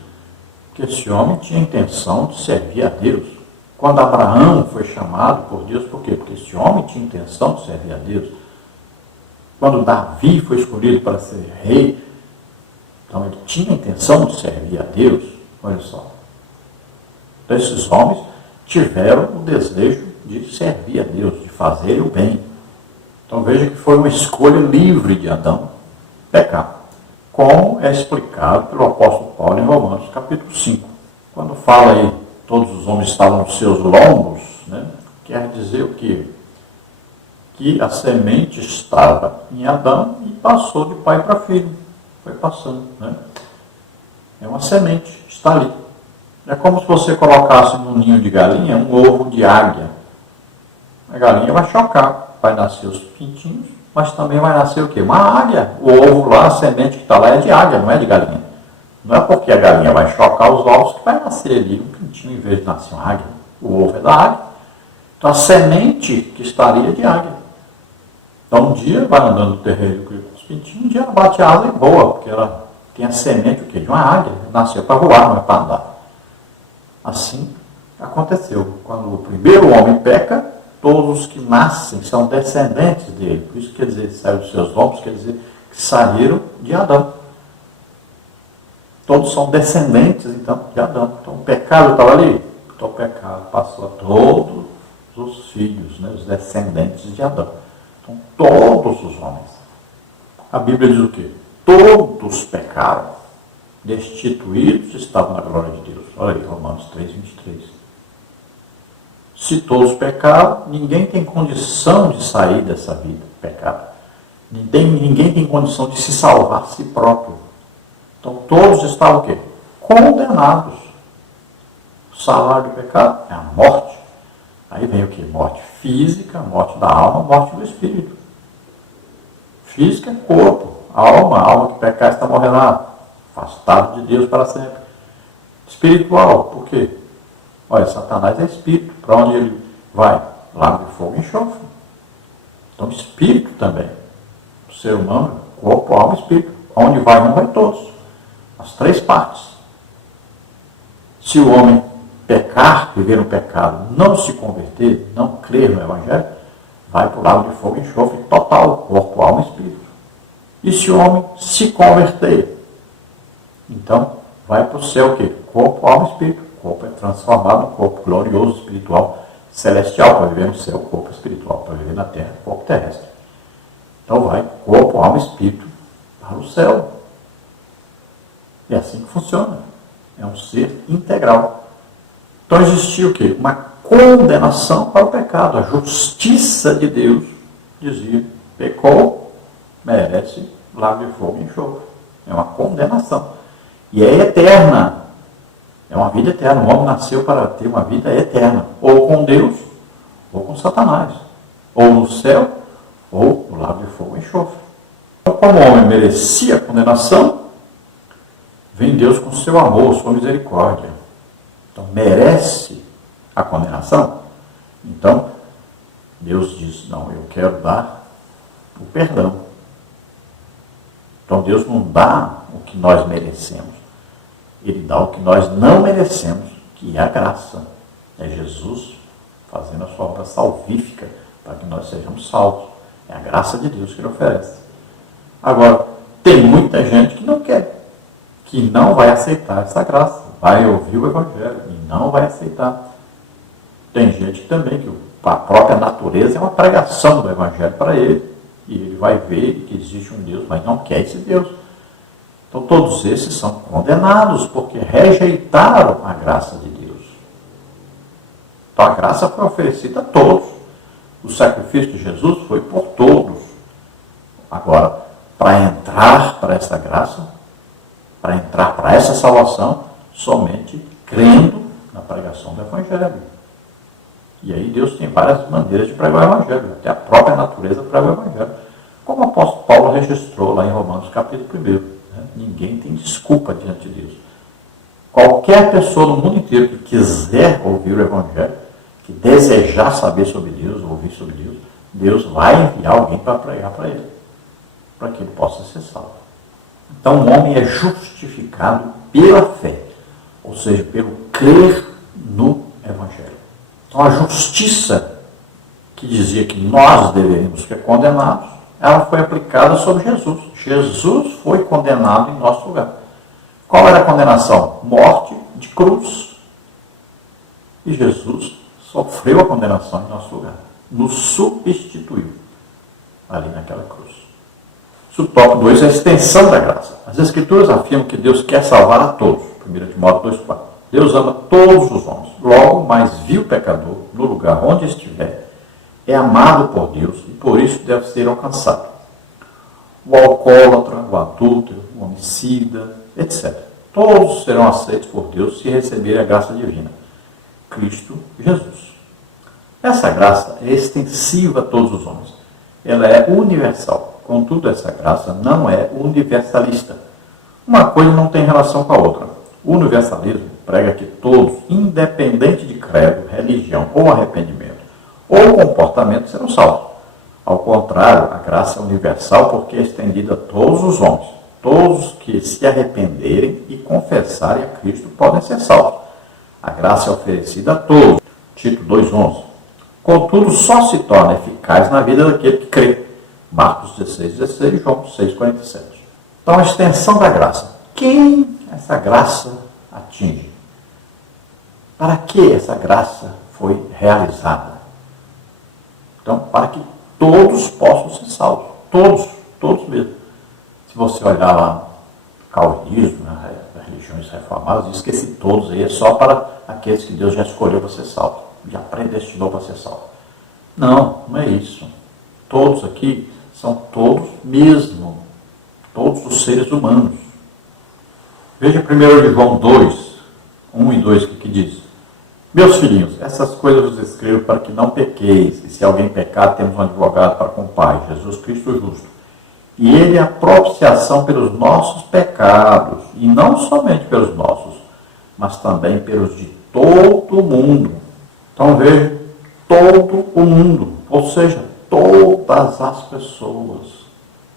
Porque esse homem tinha a intenção de servir a Deus. Quando Abraão foi chamado por Deus, por quê? Porque esse homem tinha a intenção de servir a Deus. Quando Davi foi escolhido para ser rei, então ele tinha a intenção de servir a Deus. Olha só. Então, esses homens tiveram o desejo de servir a Deus, de fazer o bem. Então veja que foi uma escolha livre de Adão pecar, como é explicado pelo apóstolo Paulo em Romanos capítulo 5. Quando fala aí, todos os homens estavam nos seus lombos, né, quer dizer o quê? Que a semente estava em Adão e passou de pai para filho. Foi passando, né? É uma semente, está ali. É como se você colocasse num ninho de galinha um ovo de águia. A galinha vai chocar, vai nascer os pintinhos, mas também vai nascer o quê? Uma águia. O ovo lá, a semente que está lá é de águia, não é de galinha. Não é porque a galinha vai chocar os ovos que vai nascer ali um pintinho em vez de nascer uma águia. O ovo é da águia. Então a semente que está ali é de águia. Então um dia vai andando no terreiro com os pintinhos, um dia ela bate a asa e voa, porque ela tem a semente o quê? De uma águia. Nasceu para voar, não é para andar. Assim aconteceu. Quando o primeiro homem peca, todos os que nascem são descendentes dele. Por isso quer dizer, saiu dos seus lombos, quer dizer que saíram de Adão. Todos são descendentes, então, de Adão. Então o pecado estava ali. Então o pecado passou a todos os filhos, né, os descendentes de Adão. Então todos os homens. A Bíblia diz o quê? Todos pecaram. Destituídos estavam na glória de Deus. Olha aí, Romanos 3, 23. Se todos pecaram, ninguém tem condição de sair dessa vida pecado. Ninguém tem condição de se salvar a si próprio. Então todos estavam o quê? Condenados. O salário do pecado é a morte. Aí vem o quê? Morte física, morte da alma, morte do espírito. Física é corpo. A alma que pecar está morrendo lá, afastado de Deus para sempre. Espiritual, por quê? Olha, Satanás é espírito. Para onde ele vai? Lago de fogo e enxofre. Então, espírito também. O ser humano, corpo, alma e espírito. Onde vai um, vai todos. As três partes. Se o homem pecar, viver no pecado, não se converter, não crer no Evangelho, vai para o lago de fogo e enxofre total, corpo, alma e espírito. E se o homem se converter, então vai para o céu o quê? Corpo, alma e espírito. O corpo é transformado no corpo glorioso, espiritual, celestial, para viver no céu, corpo espiritual, para viver na terra, corpo terrestre. Então vai corpo, alma e espírito para o céu. É assim que funciona. É um ser integral. Então existia o quê? Uma condenação para o pecado. A justiça de Deus dizia, pecou, merece lago de fogo e enxofre. É uma condenação. E é eterna. É uma vida eterna. O homem nasceu para ter uma vida eterna. Ou com Deus, ou com Satanás. Ou no céu, ou no lago de fogo e enxofre. Então, como o homem merecia a condenação, vem Deus com seu amor, sua misericórdia. Então, merece a condenação. Então, Deus diz, não, eu quero dar o perdão. Então, Deus não dá o que nós merecemos. Ele dá o que nós não merecemos, que é a graça. É Jesus fazendo a sua obra salvífica para que nós sejamos salvos. É a graça de Deus que Ele oferece. Agora, tem muita gente que não quer, que não vai aceitar essa graça. Vai ouvir o Evangelho e não vai aceitar. Tem gente também que a própria natureza é uma pregação do Evangelho para ele. E ele vai ver que existe um Deus, mas não quer esse Deus. Então todos esses são condenados porque rejeitaram a graça de Deus. Então a graça foi oferecida a todos. O sacrifício de Jesus foi por todos. Agora, para entrar para essa graça, para entrar para essa salvação, somente crendo na pregação do Evangelho. E aí Deus tem várias maneiras de pregar o Evangelho. Até a própria natureza prega o Evangelho. como o apóstolo Paulo registrou lá em Romanos capítulo 1. Né? Ninguém tem desculpa diante de Deus. Qualquer pessoa no mundo inteiro que quiser ouvir o Evangelho, que desejar saber sobre Deus, ouvir sobre Deus, Deus vai enviar alguém para pregar para ele, para que ele possa ser salvo. Então o homem é justificado pela fé, ou seja, pelo crer no Evangelho. Então a justiça que dizia que nós deveríamos ser condenados, ela foi aplicada sobre Jesus. Jesus foi condenado em nosso lugar. Qual era a condenação? Morte de cruz. E Jesus sofreu a condenação em nosso lugar. Nos substituiu ali naquela cruz. O tópico 2 é a extensão da graça. As Escrituras afirmam que Deus quer salvar a todos. 1 Timóteo 2,4. Deus ama todos os homens. Logo, o mais vil pecador, no lugar onde estiver, é amado por Deus e por isso deve ser alcançado. O alcoólatra, o adúltero, o homicida, etc. Todos serão aceitos por Deus se receberem a graça divina. Cristo Jesus. Essa graça é extensiva a todos os homens. Ela é universal. Contudo, essa graça não é universalista. Uma coisa não tem relação com a outra. O universalismo prega que todos, independente de credo, religião ou arrependimento, ou comportamento, serão salvos. Ao contrário, a graça é universal porque é estendida a todos os homens. Todos que se arrependerem e confessarem a Cristo podem ser salvos. A graça é oferecida a todos. Tito 2,11. Contudo, só se torna eficaz na vida daquele que crê. Marcos 16,16 e João 6,47. Então, a extensão da graça. Quem essa graça atinge? Para que essa graça foi realizada? Então, para que todos possam ser salvos. Todos mesmo. Se você olhar lá no calvinismo, nas religiões reformadas, diz que esse todos aí é só para aqueles que Deus já escolheu para ser salvo, já predestinou para ser salvo. Não, não é isso. Todos aqui são todos mesmo, todos os seres humanos. Veja 1 João 2, 1 e 2, que diz: Meus filhinhos, essas coisas vos escrevo para que não pequeis, e se alguém pecar, temos um advogado para com o Pai, Jesus Cristo justo. E ele é a propiciação pelos nossos pecados, e não somente pelos nossos, mas também pelos de todo o mundo. Então veja, todo o mundo, ou seja, todas as pessoas.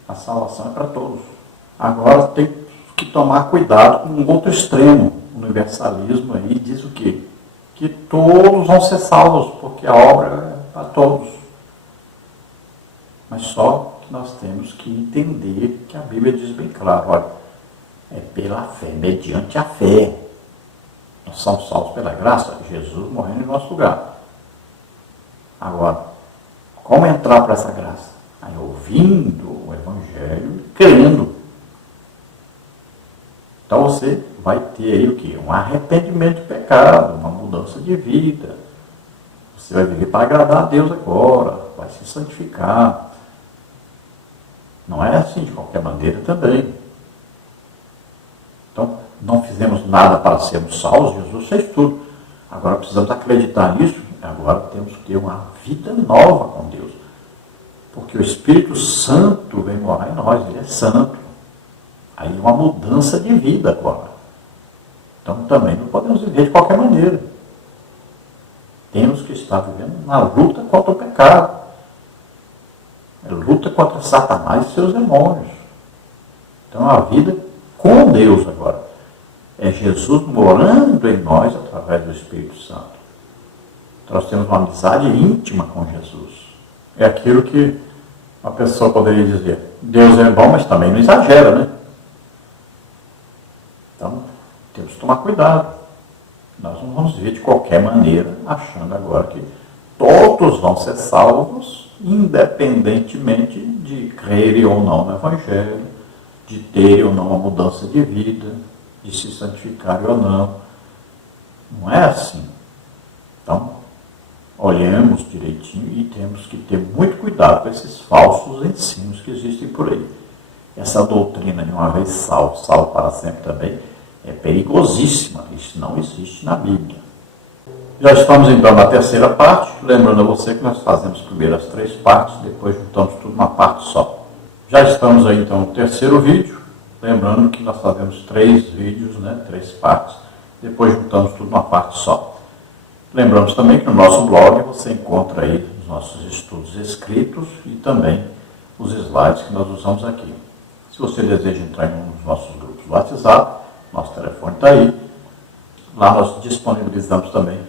A salvação é para todos. Agora tem que tomar cuidado com um outro extremo. O universalismo aí diz o quê? Que todos vão ser salvos, porque a obra é para todos. Mas só que nós temos que entender que a Bíblia diz bem claro, olha, é pela fé, mediante a fé. Nós somos salvos pela graça, Jesus morrendo em nosso lugar. Agora, como entrar para essa graça? Aí, ouvindo o Evangelho e crendo. Então você vai ter aí o quê? Um arrependimento do pecado, uma mudança de vida. Você vai viver para agradar a Deus agora, vai se santificar. Não é assim de qualquer maneira também. Então, não fizemos nada para sermos salvos, Jesus fez tudo. Agora precisamos acreditar nisso, agora temos que ter uma vida nova com Deus. Porque o Espírito Santo vem morar em nós, ele é santo. Aí uma mudança de vida agora. Então também não podemos viver de qualquer maneira. Temos que estar vivendo na luta contra o pecado. Luta contra Satanás e seus demônios. Então a vida com Deus agora. É Jesus morando em nós através do Espírito Santo. Então, nós temos uma amizade íntima com Jesus. É aquilo que uma pessoa poderia dizer. Deus é bom, mas também não exagera, né? Então, temos que tomar cuidado. Nós não vamos viver de qualquer maneira, achando agora que todos vão ser salvos, independentemente de crerem ou não no Evangelho, de terem ou não uma mudança de vida, de se santificarem ou não. Não é assim. Então, olhemos direitinho e temos que ter muito cuidado com esses falsos ensinos que existem por aí. Essa doutrina de uma vez salvo, salvo para sempre também, é perigosíssima. Isso não existe na Bíblia. Já estamos então na terceira parte. Lembrando a você que nós fazemos primeiro as 3 partes, depois juntamos tudo numa parte só. Já estamos aí então no terceiro vídeo, lembrando que nós fazemos 3 vídeos, 3 partes, depois juntamos tudo numa parte só. Lembramos também que no nosso blog você encontra aí os nossos estudos escritos e também os slides que nós usamos aqui. Se você deseja entrar em um dos nossos grupos do WhatsApp, nosso telefone está aí. Lá nós disponibilizamos também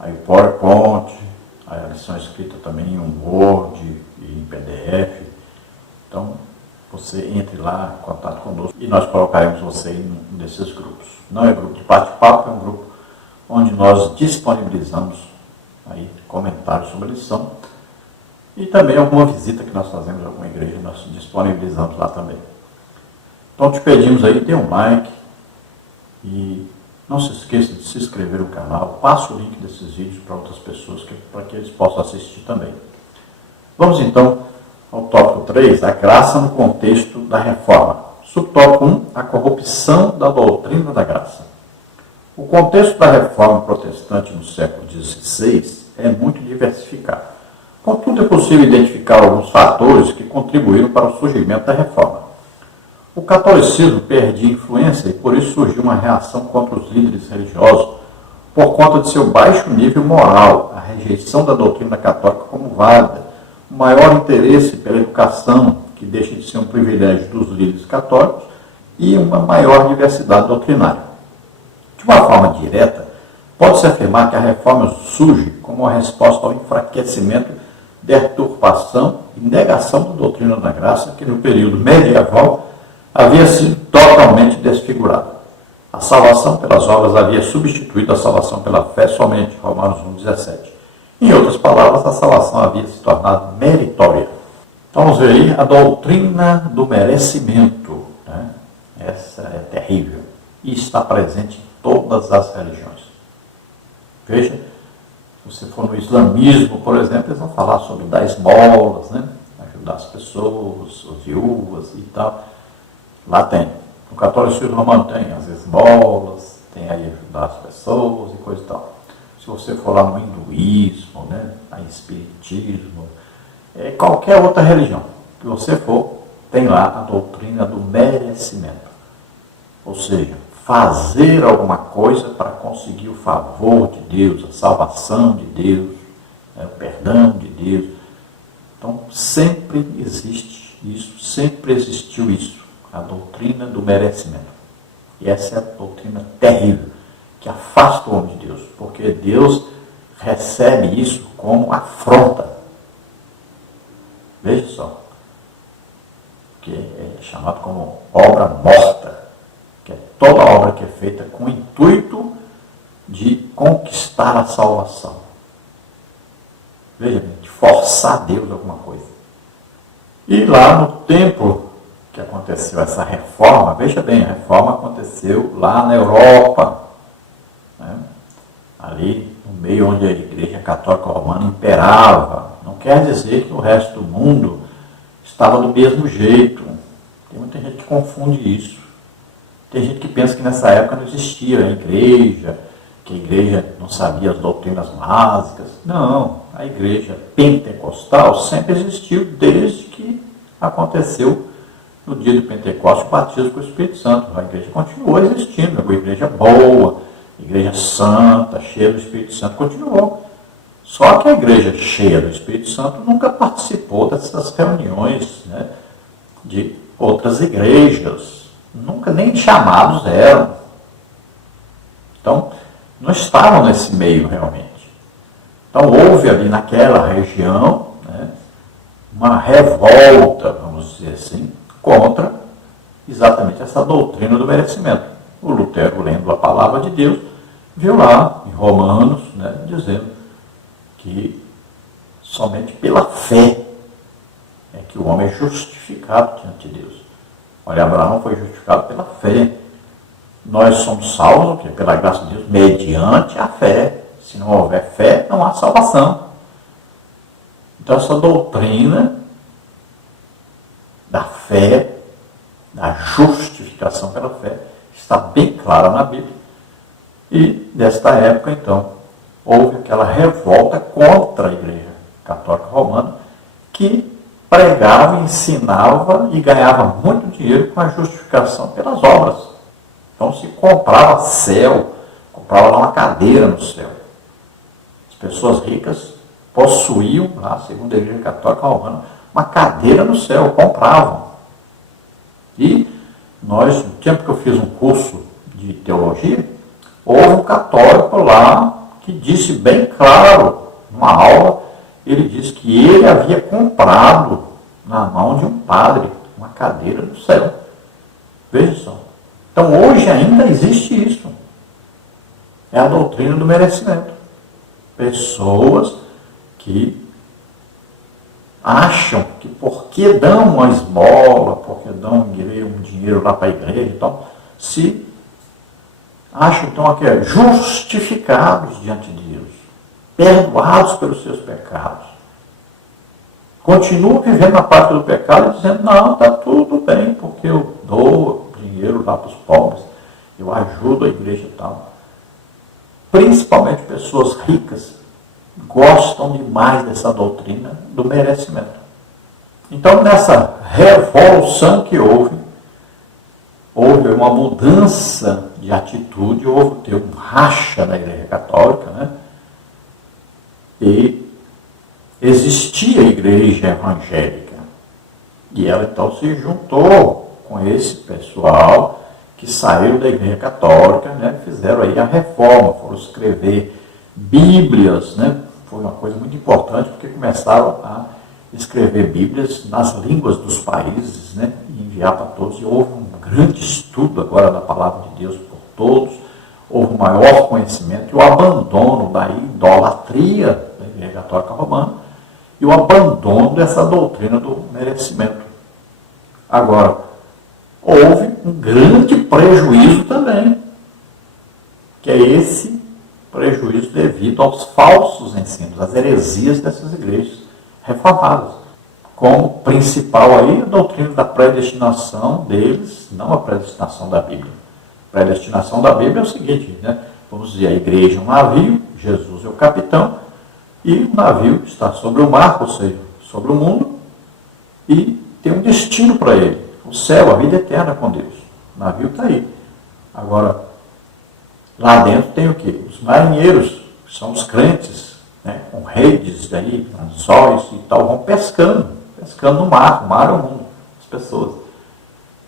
aí o PowerPoint, a lição escrita também em um Word e em PDF. Então, você entre lá, contato conosco e nós colocaremos você em um desses grupos. Não é grupo de bate-papo, é um grupo onde nós disponibilizamos aí comentários sobre a lição e também alguma visita que nós fazemos a alguma igreja, nós disponibilizamos lá também. Então, te pedimos aí, dê um like e não se esqueça de se inscrever no canal, passe o link desses vídeos para outras pessoas, para que eles possam assistir também. Vamos então ao tópico 3, a graça no contexto da reforma. Subtópico 1, a corrupção da doutrina da graça. O contexto da reforma protestante no século XVI é muito diversificado. Contudo, é possível identificar alguns fatores que contribuíram para o surgimento da reforma. O catolicismo perdia influência e por isso surgiu uma reação contra os líderes religiosos por conta de seu baixo nível moral, a rejeição da doutrina católica como válida, o maior interesse pela educação, que deixa de ser um privilégio dos líderes católicos, e uma maior diversidade doutrinária. De uma forma direta, pode-se afirmar que a reforma surge como uma resposta ao enfraquecimento, deturpação e negação da doutrina da graça, que no período medieval havia sido totalmente desfigurada. A salvação pelas obras havia substituído a salvação pela fé somente, Romanos 1,17. Em outras palavras, a salvação havia se tornado meritória. Então, vamos ver aí a doutrina do merecimento. Essa é terrível e está presente em todas as religiões. Veja, se você for no islamismo, por exemplo, eles vão falar sobre dar esmolas, ajudar as pessoas, as viúvas e tal. Lá tem. No catolicismo romano tem as esmolas, tem aí ajudar as pessoas e coisa e tal. Se você for lá no hinduísmo, no espiritismo, qualquer outra religião que você for, tem lá a doutrina do merecimento. Ou seja, fazer alguma coisa para conseguir o favor de Deus, a salvação de Deus, o perdão de Deus. Então, sempre existe isso, sempre existiu isso, a doutrina do merecimento. E essa é a doutrina terrível, que afasta o homem de Deus, porque Deus recebe isso como afronta. Veja só, que é chamado como obra morta, que é toda obra que é feita com o intuito de conquistar a salvação. Veja bem, de forçar Deus a alguma coisa. E lá no templo que aconteceu essa reforma, veja bem, a reforma aconteceu lá na Europa, ali no meio onde a Igreja Católica Romana imperava. Não quer dizer que o resto do mundo estava do mesmo jeito. Tem muita gente que confunde isso. Tem gente que pensa que nessa época não existia a igreja, que a igreja não sabia as doutrinas básicas. Não, a igreja pentecostal sempre existiu desde que aconteceu no dia do Pentecostes o batismo com o Espírito Santo. A igreja continuou existindo, é uma igreja boa, igreja santa, cheia do Espírito Santo, continuou. Só que a igreja cheia do Espírito Santo nunca participou dessas reuniões de outras igrejas. Nunca nem chamados eram. Então, não estavam nesse meio realmente. Então, houve ali naquela região uma revolta, vamos dizer assim, contra exatamente essa doutrina do merecimento. O Lutero, lendo a palavra de Deus, viu lá em Romanos, dizendo que somente pela fé é que o homem é justificado diante de Deus. Olha, Abraão foi justificado pela fé. Nós somos salvos pela graça de Deus mediante a fé. Se não houver fé, não há salvação. Então essa doutrina da fé, da justificação pela fé, está bem clara na Bíblia. E desta época, então, houve aquela revolta contra a Igreja Católica Romana, que pregava, ensinava e ganhava muito dinheiro com a justificação pelas obras. Então se comprava céu, comprava lá uma cadeira no céu. As pessoas ricas possuíam, lá, segundo a Igreja Católica Romana, uma cadeira no céu, compravam. E nós, no tempo que eu fiz um curso de teologia, houve um católico lá que disse bem claro, numa aula, ele disse que ele havia comprado na mão de um padre uma cadeira no céu. Veja só. Então hoje ainda existe isso. É a doutrina do merecimento. Pessoas que acham que porque dão uma esmola, porque dão um dinheiro lá para a igreja, então, se acham então que é justificados diante de Deus, perdoados pelos seus pecados. Continuam vivendo na parte do pecado dizendo, não, está tudo bem, porque eu dou dinheiro lá para os pobres, eu ajudo a igreja e tal. Principalmente pessoas ricas gostam demais dessa doutrina do merecimento. Então, nessa revolução que houve uma mudança de atitude, houve um racha na Igreja Católica, né? E existia a Igreja Evangélica. E ela então se juntou com esse pessoal que saiu da Igreja Católica, né? Fizeram aí a reforma, foram escrever Bíblias, né? Foi uma coisa muito importante, porque começaram a escrever Bíblias nas línguas dos países, né? E enviar para todos. E houve um grande estudo agora da Palavra de Deus por todos, houve um maior conhecimento e o abandono da idolatria da Igreja Católica Romana e o abandono dessa doutrina do merecimento. Agora, houve um grande prejuízo também, que é esse prejuízo devido aos falsos ensinos, às heresias dessas igrejas reformadas. Como principal aí a doutrina da predestinação deles, não a predestinação da Bíblia. A predestinação da Bíblia é o seguinte, né? Vamos dizer, a igreja é um navio, Jesus é o capitão, e o navio está sobre o mar, ou seja, sobre o mundo, e tem um destino para ele, o céu, a vida eterna com Deus. O navio está aí. Agora, lá dentro tem o quê? Os marinheiros, que são os crentes, né? Com redes daí, anzóis e tal, vão pescando no mar. O mar é o mundo. As pessoas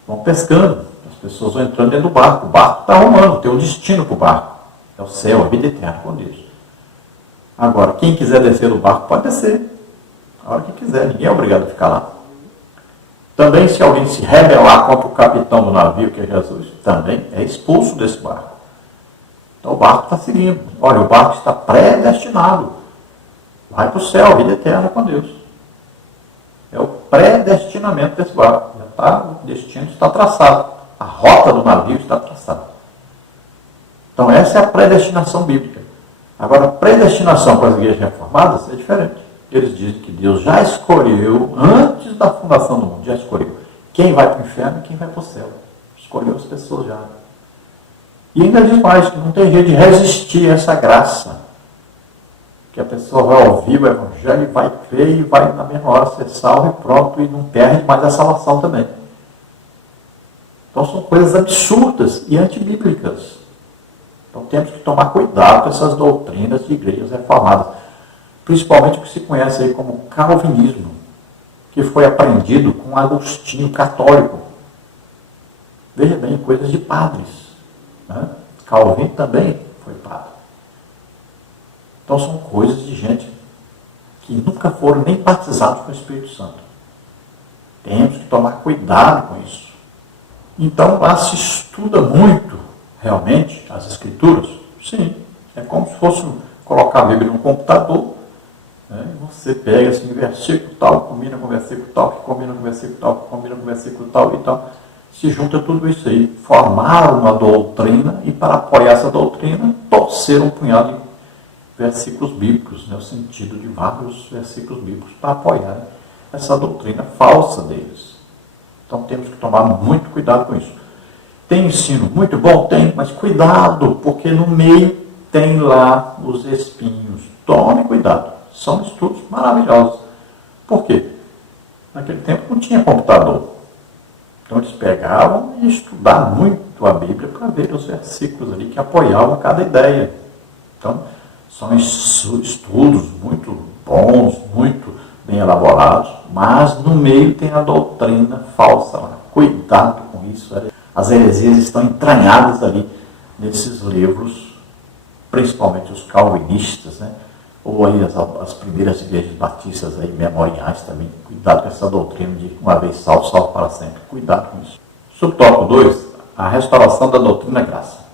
vão pescando, as pessoas vão entrando dentro do barco. O barco está arrumando, tem um destino para o barco. É o céu, a vida eterna com Deus. Agora, quem quiser descer do barco pode descer, a hora que quiser, ninguém é obrigado a ficar lá. Também, se alguém se rebelar contra o capitão do navio, que é Jesus, também é expulso desse barco. Então o barco está seguindo. Olha, o barco está predestinado. Vai para o céu, a vida eterna com Deus. É o predestinamento desse barco. Já está, o destino está traçado. A rota do navio está traçada. Então essa é a predestinação bíblica. Agora, a predestinação para as igrejas reformadas é diferente. Eles dizem que Deus já escolheu, antes da fundação do mundo, já escolheu quem vai para o inferno e quem vai para o céu. Escolheu as pessoas já. E ainda diz mais, que não tem jeito de resistir a essa graça. Que a pessoa vai ouvir o Evangelho e vai crer e vai na mesma hora ser salvo e pronto, e não perde mais a salvação também. Então são coisas absurdas e antibíblicas. Então temos que tomar cuidado com essas doutrinas de igrejas reformadas. Principalmente o que se conhece aí como calvinismo, que foi aprendido com Agostinho católico. Veja bem, coisas de padres. Né? Calvino também foi padre. Então são coisas de gente que nunca foram nem batizados com o Espírito Santo. Temos que tomar cuidado com isso. Então lá se estuda muito, realmente, as Escrituras. Sim, é como se fosse colocar a Bíblia no computador. Né? Você pega assim, versículo tal, combina com versículo tal, que combina com versículo tal, que combina com versículo tal e tal. Se junta tudo isso aí, formar uma doutrina e para apoiar essa doutrina, torcer um punhado de versículos bíblicos, né? O sentido de vários versículos bíblicos para apoiar essa doutrina falsa deles. Então temos que tomar muito cuidado com isso. Tem ensino muito bom? Tem, mas cuidado, porque no meio tem lá os espinhos. Tome cuidado, são estudos maravilhosos. Por quê? Naquele tempo não tinha computador. Então eles pegavam e estudavam muito a Bíblia para ver os versículos ali que apoiavam cada ideia. Então, são estudos muito bons, muito bem elaborados, mas no meio tem a doutrina falsa lá. Cuidado com isso. As heresias estão entranhadas ali nesses livros, principalmente os calvinistas, né? Ou aí as primeiras igrejas batistas aí, memoriais também. Cuidado com essa doutrina de uma vez salvo, salvo para sempre. Cuidado com isso. Subtópico 2, a restauração da doutrina graça.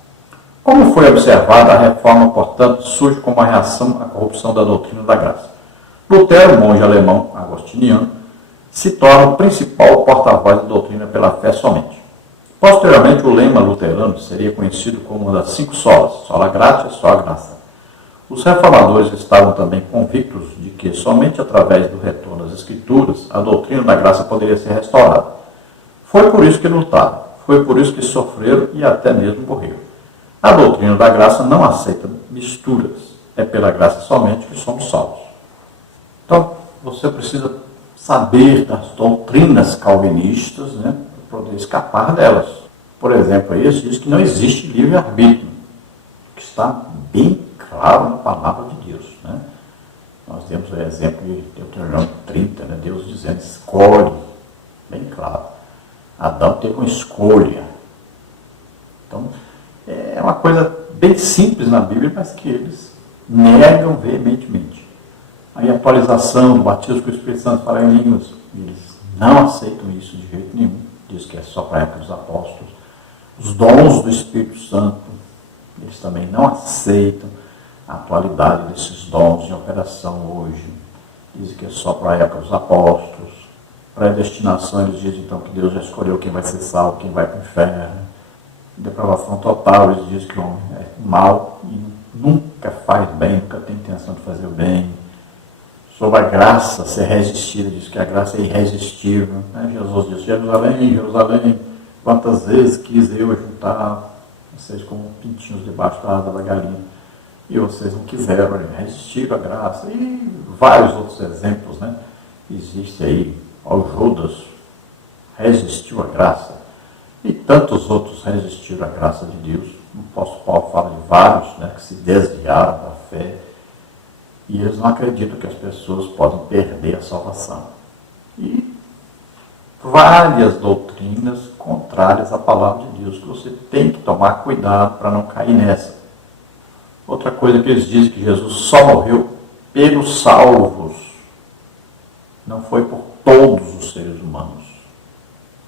Como foi observada, a reforma, portanto, surge como uma reação à corrupção da doutrina da graça. Lutero, monge alemão agostiniano, se torna o principal porta-voz da doutrina pela fé somente. Posteriormente, o lema luterano seria conhecido como uma das 5 solas, sola gratia, sola graça. Os reformadores estavam também convictos de que somente através do retorno às Escrituras a doutrina da graça poderia ser restaurada. Foi por isso que lutaram, foi por isso que sofreram e até mesmo morreram. A doutrina da graça não aceita misturas, é pela graça somente que somos salvos. Então, você precisa saber das doutrinas calvinistas, né, para poder escapar delas. Por exemplo, esse diz que não existe livre-arbítrio, que está bem claro na palavra de Deus. Né? Nós temos o exemplo de Deuteronômio 30, né? Deus dizendo, escolhe, bem claro. Adão teve uma escolha. Então, é uma coisa bem simples na Bíblia, mas que eles negam veementemente. Aí a atualização do batismo com o Espírito Santo, falar em línguas, eles não aceitam isso de jeito nenhum. Diz que é só para a época dos apóstolos. Os dons do Espírito Santo, eles também não aceitam a atualidade desses dons em operação hoje. Dizem que é só para a época dos apóstolos. Predestinação, eles dizem então que Deus já escolheu quem vai ser salvo, quem vai para o inferno. Depravação total, eles dizem que o homem é mau e nunca faz bem, nunca tem intenção de fazer o bem. Sobre a graça ser resistida, diz que a graça é irresistível. Né? Jesus disse, Jerusalém, Jerusalém, quantas vezes quis eu juntar vocês como pintinhos debaixo da asa da galinha, e vocês não quiseram, resistiram à graça. E vários outros exemplos, né? Existe aí, o Judas resistiu à graça, e tantos outros resistiram à graça de Deus. O apóstolo Paulo fala de vários, né, que se desviaram da fé, e eles não acreditam que as pessoas podem perder a salvação. E várias doutrinas contrárias à palavra de Deus, que você tem que tomar cuidado para não cair nessa. Outra coisa que eles dizem que Jesus só morreu pelos salvos, não foi por todos os seres humanos.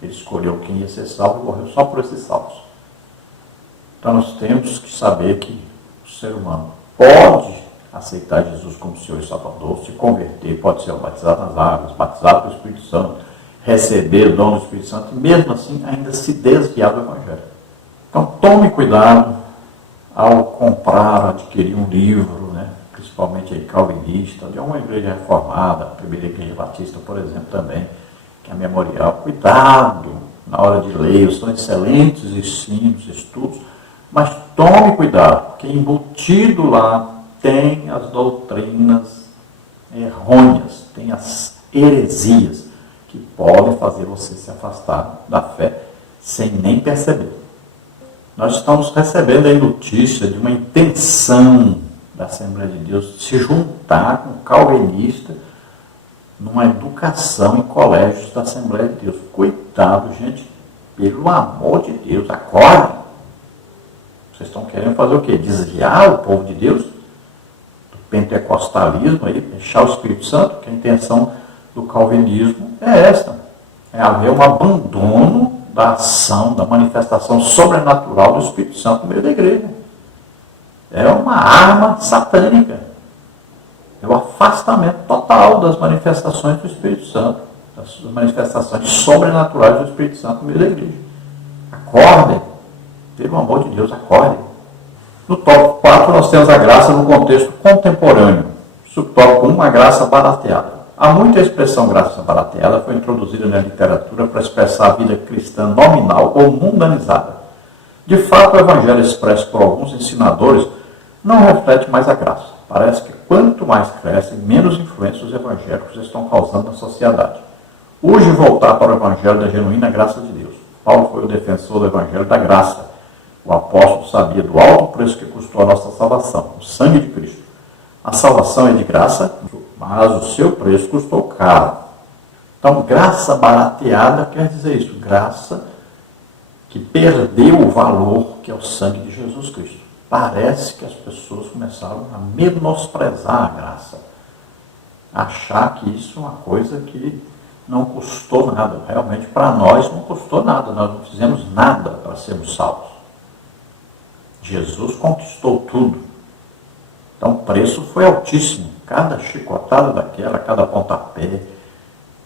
Ele escolheu quem ia ser salvo e morreu só por esses salvos. Então nós temos que saber que o ser humano pode aceitar Jesus como Senhor e Salvador, se converter, pode ser batizado nas águas, batizado pelo Espírito Santo, receber o dom do Espírito Santo, e mesmo assim ainda se desviar do Evangelho. Então tome cuidado ao comprar, adquirir um livro, né, principalmente aí calvinista, de uma igreja reformada, a primeira igreja batista, por exemplo, também, que é a Memorial. Cuidado na hora de ler, são excelentes ensinos, estudos, mas tome cuidado, porque embutido lá tem as doutrinas errôneas, tem as heresias que podem fazer você se afastar da fé sem nem perceber. Nós estamos recebendo aí notícia de uma intenção da Assembleia de Deus de se juntar com o calvinista numa educação em colégios da Assembleia de Deus. Cuidado, gente, pelo amor de Deus, acordem. Vocês estão querendo fazer o quê? Desviar o povo de Deus do pentecostalismo, aí, fechar o Espírito Santo, que a intenção do calvinismo é essa, é haver um abandono da ação, da manifestação sobrenatural do Espírito Santo no meio da igreja. É uma arma satânica. É o afastamento total das manifestações do Espírito Santo, das manifestações sobrenaturais do Espírito Santo no meio da igreja. Acordem, pelo amor de Deus, acordem. No tópico 4, nós temos a graça no contexto contemporâneo. Subtópico 1, a graça barateada. Há muita expressão graça barateada foi introduzida na literatura para expressar a vida cristã nominal ou mundanizada. De fato, o evangelho expresso por alguns ensinadores não reflete mais a graça. Parece que quanto mais cresce, menos influência os evangélicos estão causando na sociedade. Urge voltar para o Evangelho da genuína graça de Deus. Paulo foi o defensor do Evangelho da graça. O apóstolo sabia do alto preço que custou a nossa salvação, o sangue de Cristo. A salvação é de graça, mas o seu preço custou caro. Então, graça barateada quer dizer isso, graça que perdeu o valor que é o sangue de Jesus Cristo. Parece que as pessoas começaram a menosprezar a graça, achar que isso é uma coisa que não custou nada. Realmente, para nós, não custou nada. Nós não fizemos nada para sermos salvos. Jesus conquistou tudo. Então, o preço foi altíssimo. Cada chicotada daquela, cada pontapé,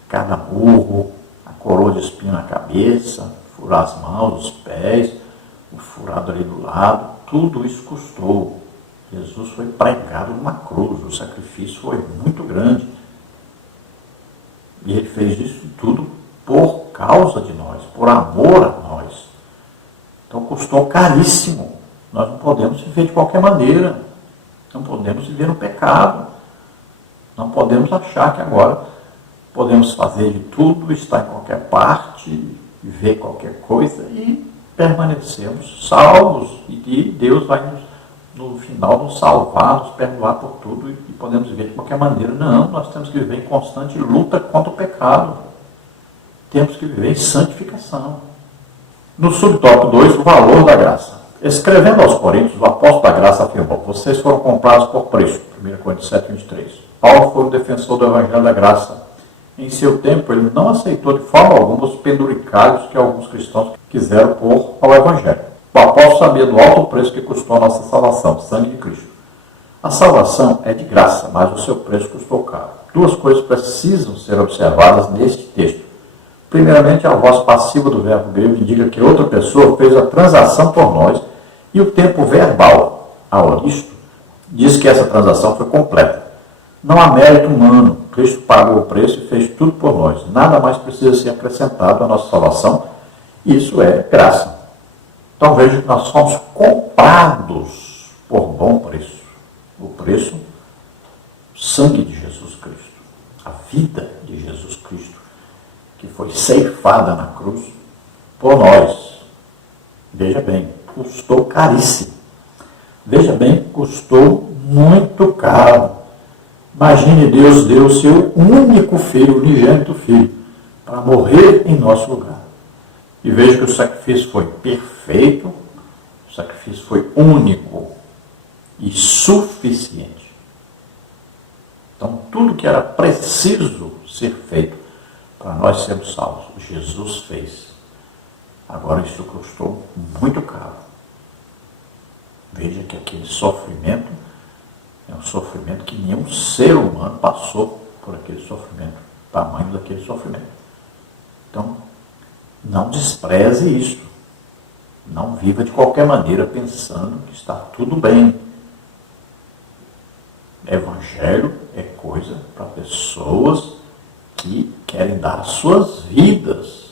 cada murro, a coroa de espinho na cabeça, furar as mãos, os pés, o furado ali do lado, tudo isso custou. Jesus foi pregado numa cruz, o sacrifício foi muito grande. E ele fez isso tudo por causa de nós, por amor a nós. Então custou caríssimo. Nós não podemos viver de qualquer maneira. Não podemos viver no pecado. Não podemos achar que agora podemos fazer de tudo, estar em qualquer parte, ver qualquer coisa e permanecermos salvos. E Deus vai, no final, nos salvar, nos perdoar por tudo e podemos viver de qualquer maneira. Não, nós temos que viver em constante luta contra o pecado. Temos que viver em santificação. No subtópico 2, o valor da graça. Escrevendo aos Coríntios, o apóstolo da graça afirmou: vocês foram comprados por preço. 1 Coríntios 7, 23. Paulo foi o defensor do Evangelho da graça. Em seu tempo, ele não aceitou de forma alguma os penduricalhos que alguns cristãos quiseram pôr ao Evangelho. O apóstolo sabia do alto preço que custou a nossa salvação, o sangue de Cristo. A salvação é de graça, mas o seu preço custou caro. Duas coisas precisam ser observadas neste texto. Primeiramente, a voz passiva do verbo grego indica que outra pessoa fez a transação por nós, e o tempo verbal, aoristo, diz que essa transação foi completa. Não há mérito humano. Cristo pagou o preço e fez tudo por nós. Nada mais precisa ser acrescentado à nossa salvação. Isso é graça. Então veja que nós somos comprados por bom preço. O preço, o sangue de Jesus Cristo. A vida de Jesus Cristo, que foi ceifada na cruz por nós. Veja bem, custou caríssimo. Veja bem, custou muito caro. Imagine, Deus deu o seu único filho, unigênito filho, para morrer em nosso lugar. E veja que o sacrifício foi perfeito, o sacrifício foi único e suficiente. Então, tudo que era preciso ser feito para nós sermos salvos, Jesus fez. Agora, isso custou muito caro. Veja que aquele sofrimento é um sofrimento que nenhum ser humano passou por aquele sofrimento, o tamanho daquele sofrimento. Então, não despreze isso. Não viva de qualquer maneira pensando que está tudo bem. Evangelho é coisa para pessoas que querem dar suas vidas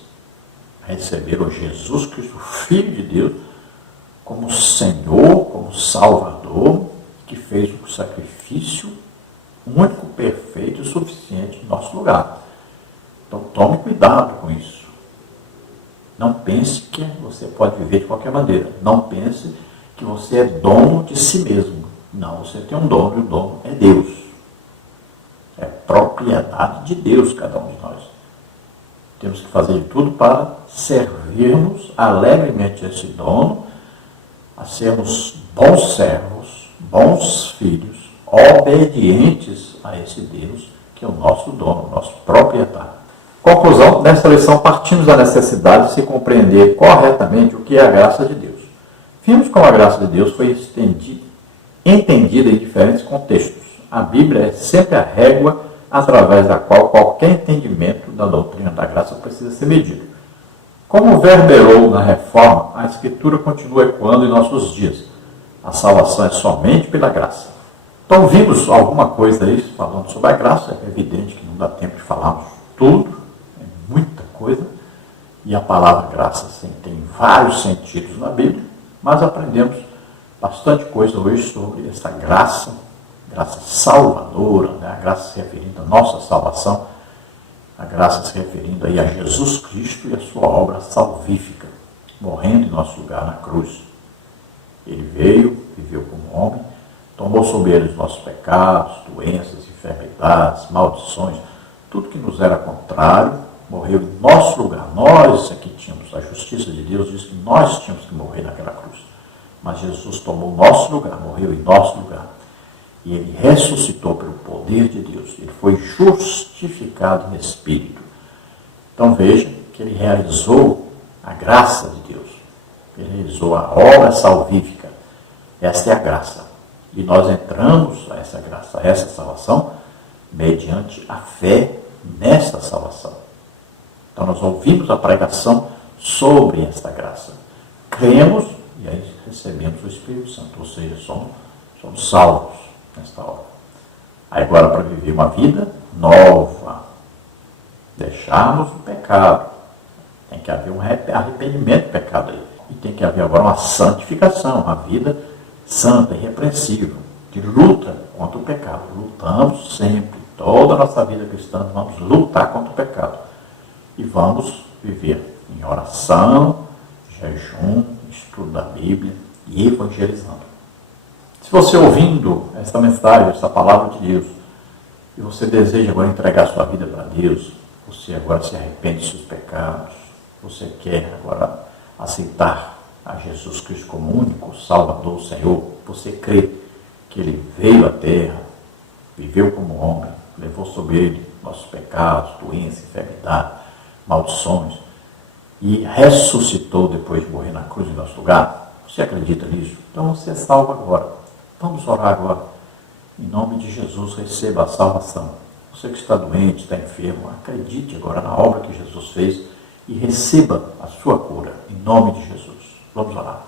a receber o Jesus Cristo, Filho de Deus, como Senhor, como Salvador, que fez o sacrifício único, perfeito e suficiente em nosso lugar. Então tome cuidado com isso. Não pense que você pode viver de qualquer maneira. Não pense que você é dono de si mesmo. Não, você tem um dono e o dono é Deus. É propriedade de Deus cada um de nós. Temos que fazer de tudo para servirmos alegremente a esse dono, a sermos bons servos, bons filhos, obedientes a esse Deus, que é o nosso dono, o nosso proprietário. Conclusão, nesta lição partimos da necessidade de se compreender corretamente o que é a graça de Deus. Vimos como a graça de Deus foi entendida em diferentes contextos. A Bíblia é sempre a régua através da qual qualquer entendimento da doutrina da graça precisa ser medido. Como verberou na Reforma, a Escritura continua ecoando em nossos dias. A salvação é somente pela graça. Então vimos alguma coisa aí falando sobre a graça. É evidente que não dá tempo de falarmos tudo, é muita coisa. E a palavra graça tem vários sentidos na Bíblia, mas aprendemos bastante coisa hoje sobre essa graça salvadora, né? A graça se referindo à nossa salvação, A graça se referindo aí a Jesus Cristo e a sua obra salvífica, morrendo em nosso lugar na cruz. Ele veio, viveu como homem, tomou sobre ele os nossos pecados, doenças, enfermidades, maldições, tudo que nos era contrário, morreu em nosso lugar. Nós aqui tínhamos, a justiça de Deus diz que nós tínhamos que morrer naquela cruz. Mas Jesus tomou o nosso lugar, morreu em nosso lugar. E ele ressuscitou pelo poder de Deus. Ele foi justificado em espírito. Então veja que ele realizou a graça de Deus. Ele realizou a obra salvífica. Esta é a graça. E nós entramos a essa graça, a essa salvação, mediante a fé nessa salvação. Então nós ouvimos a pregação sobre esta graça. Cremos e aí recebemos o Espírito Santo. Ou seja, somos salvos nesta hora. Aí agora para viver uma vida nova, deixarmos o pecado. Tem que haver um arrependimento do pecado aí. E tem que haver agora uma santificação, uma vida santa, irrepreensível, de luta contra o pecado. Lutamos sempre, toda a nossa vida cristã, vamos lutar contra o pecado. E vamos viver em oração, jejum, estudo da Bíblia e evangelizando. Se você ouvindo esta mensagem, esta palavra de Deus, e você deseja agora entregar sua vida para Deus, você agora se arrepende dos seus pecados, você quer agora aceitar a Jesus Cristo como único Salvador, Senhor, você crê que Ele veio à terra, viveu como homem, levou sobre Ele nossos pecados, doenças, enfermidade, maldições, e ressuscitou depois de morrer na cruz em nosso lugar, você acredita nisso? Então você é salvo agora. Vamos orar agora. Em nome de Jesus, receba a salvação. Você que está doente, está enfermo, acredite agora na obra que Jesus fez e receba a sua cura, em nome de Jesus. Vamos orar.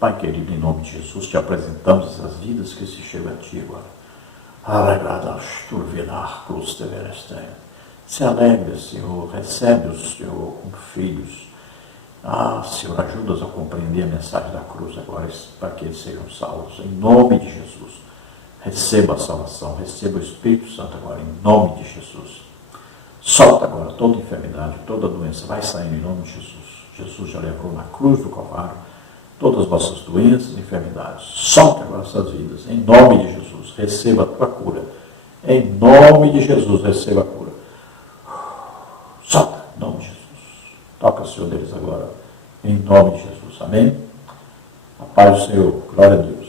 Pai querido, em nome de Jesus, te apresentamos essas vidas que se chegam a Ti agora. Se alegra, Senhor, recebe-os, Senhor, como filhos. Senhor, ajuda-os a compreender a mensagem da cruz agora, para que eles sejam salvos. Em nome de Jesus, receba a salvação, receba o Espírito Santo agora, em nome de Jesus. Solta agora toda enfermidade, toda doença, vai saindo em nome de Jesus. Jesus já levou na cruz do Calvário todas as nossas doenças e enfermidades. Solta agora essas vidas, em nome de Jesus, receba a tua cura. Em nome de Jesus, receba a cura. Solta, em nome de Jesus. Toca o Senhor deles agora, em nome de Jesus. Amém? A paz do Senhor. Glória a Deus.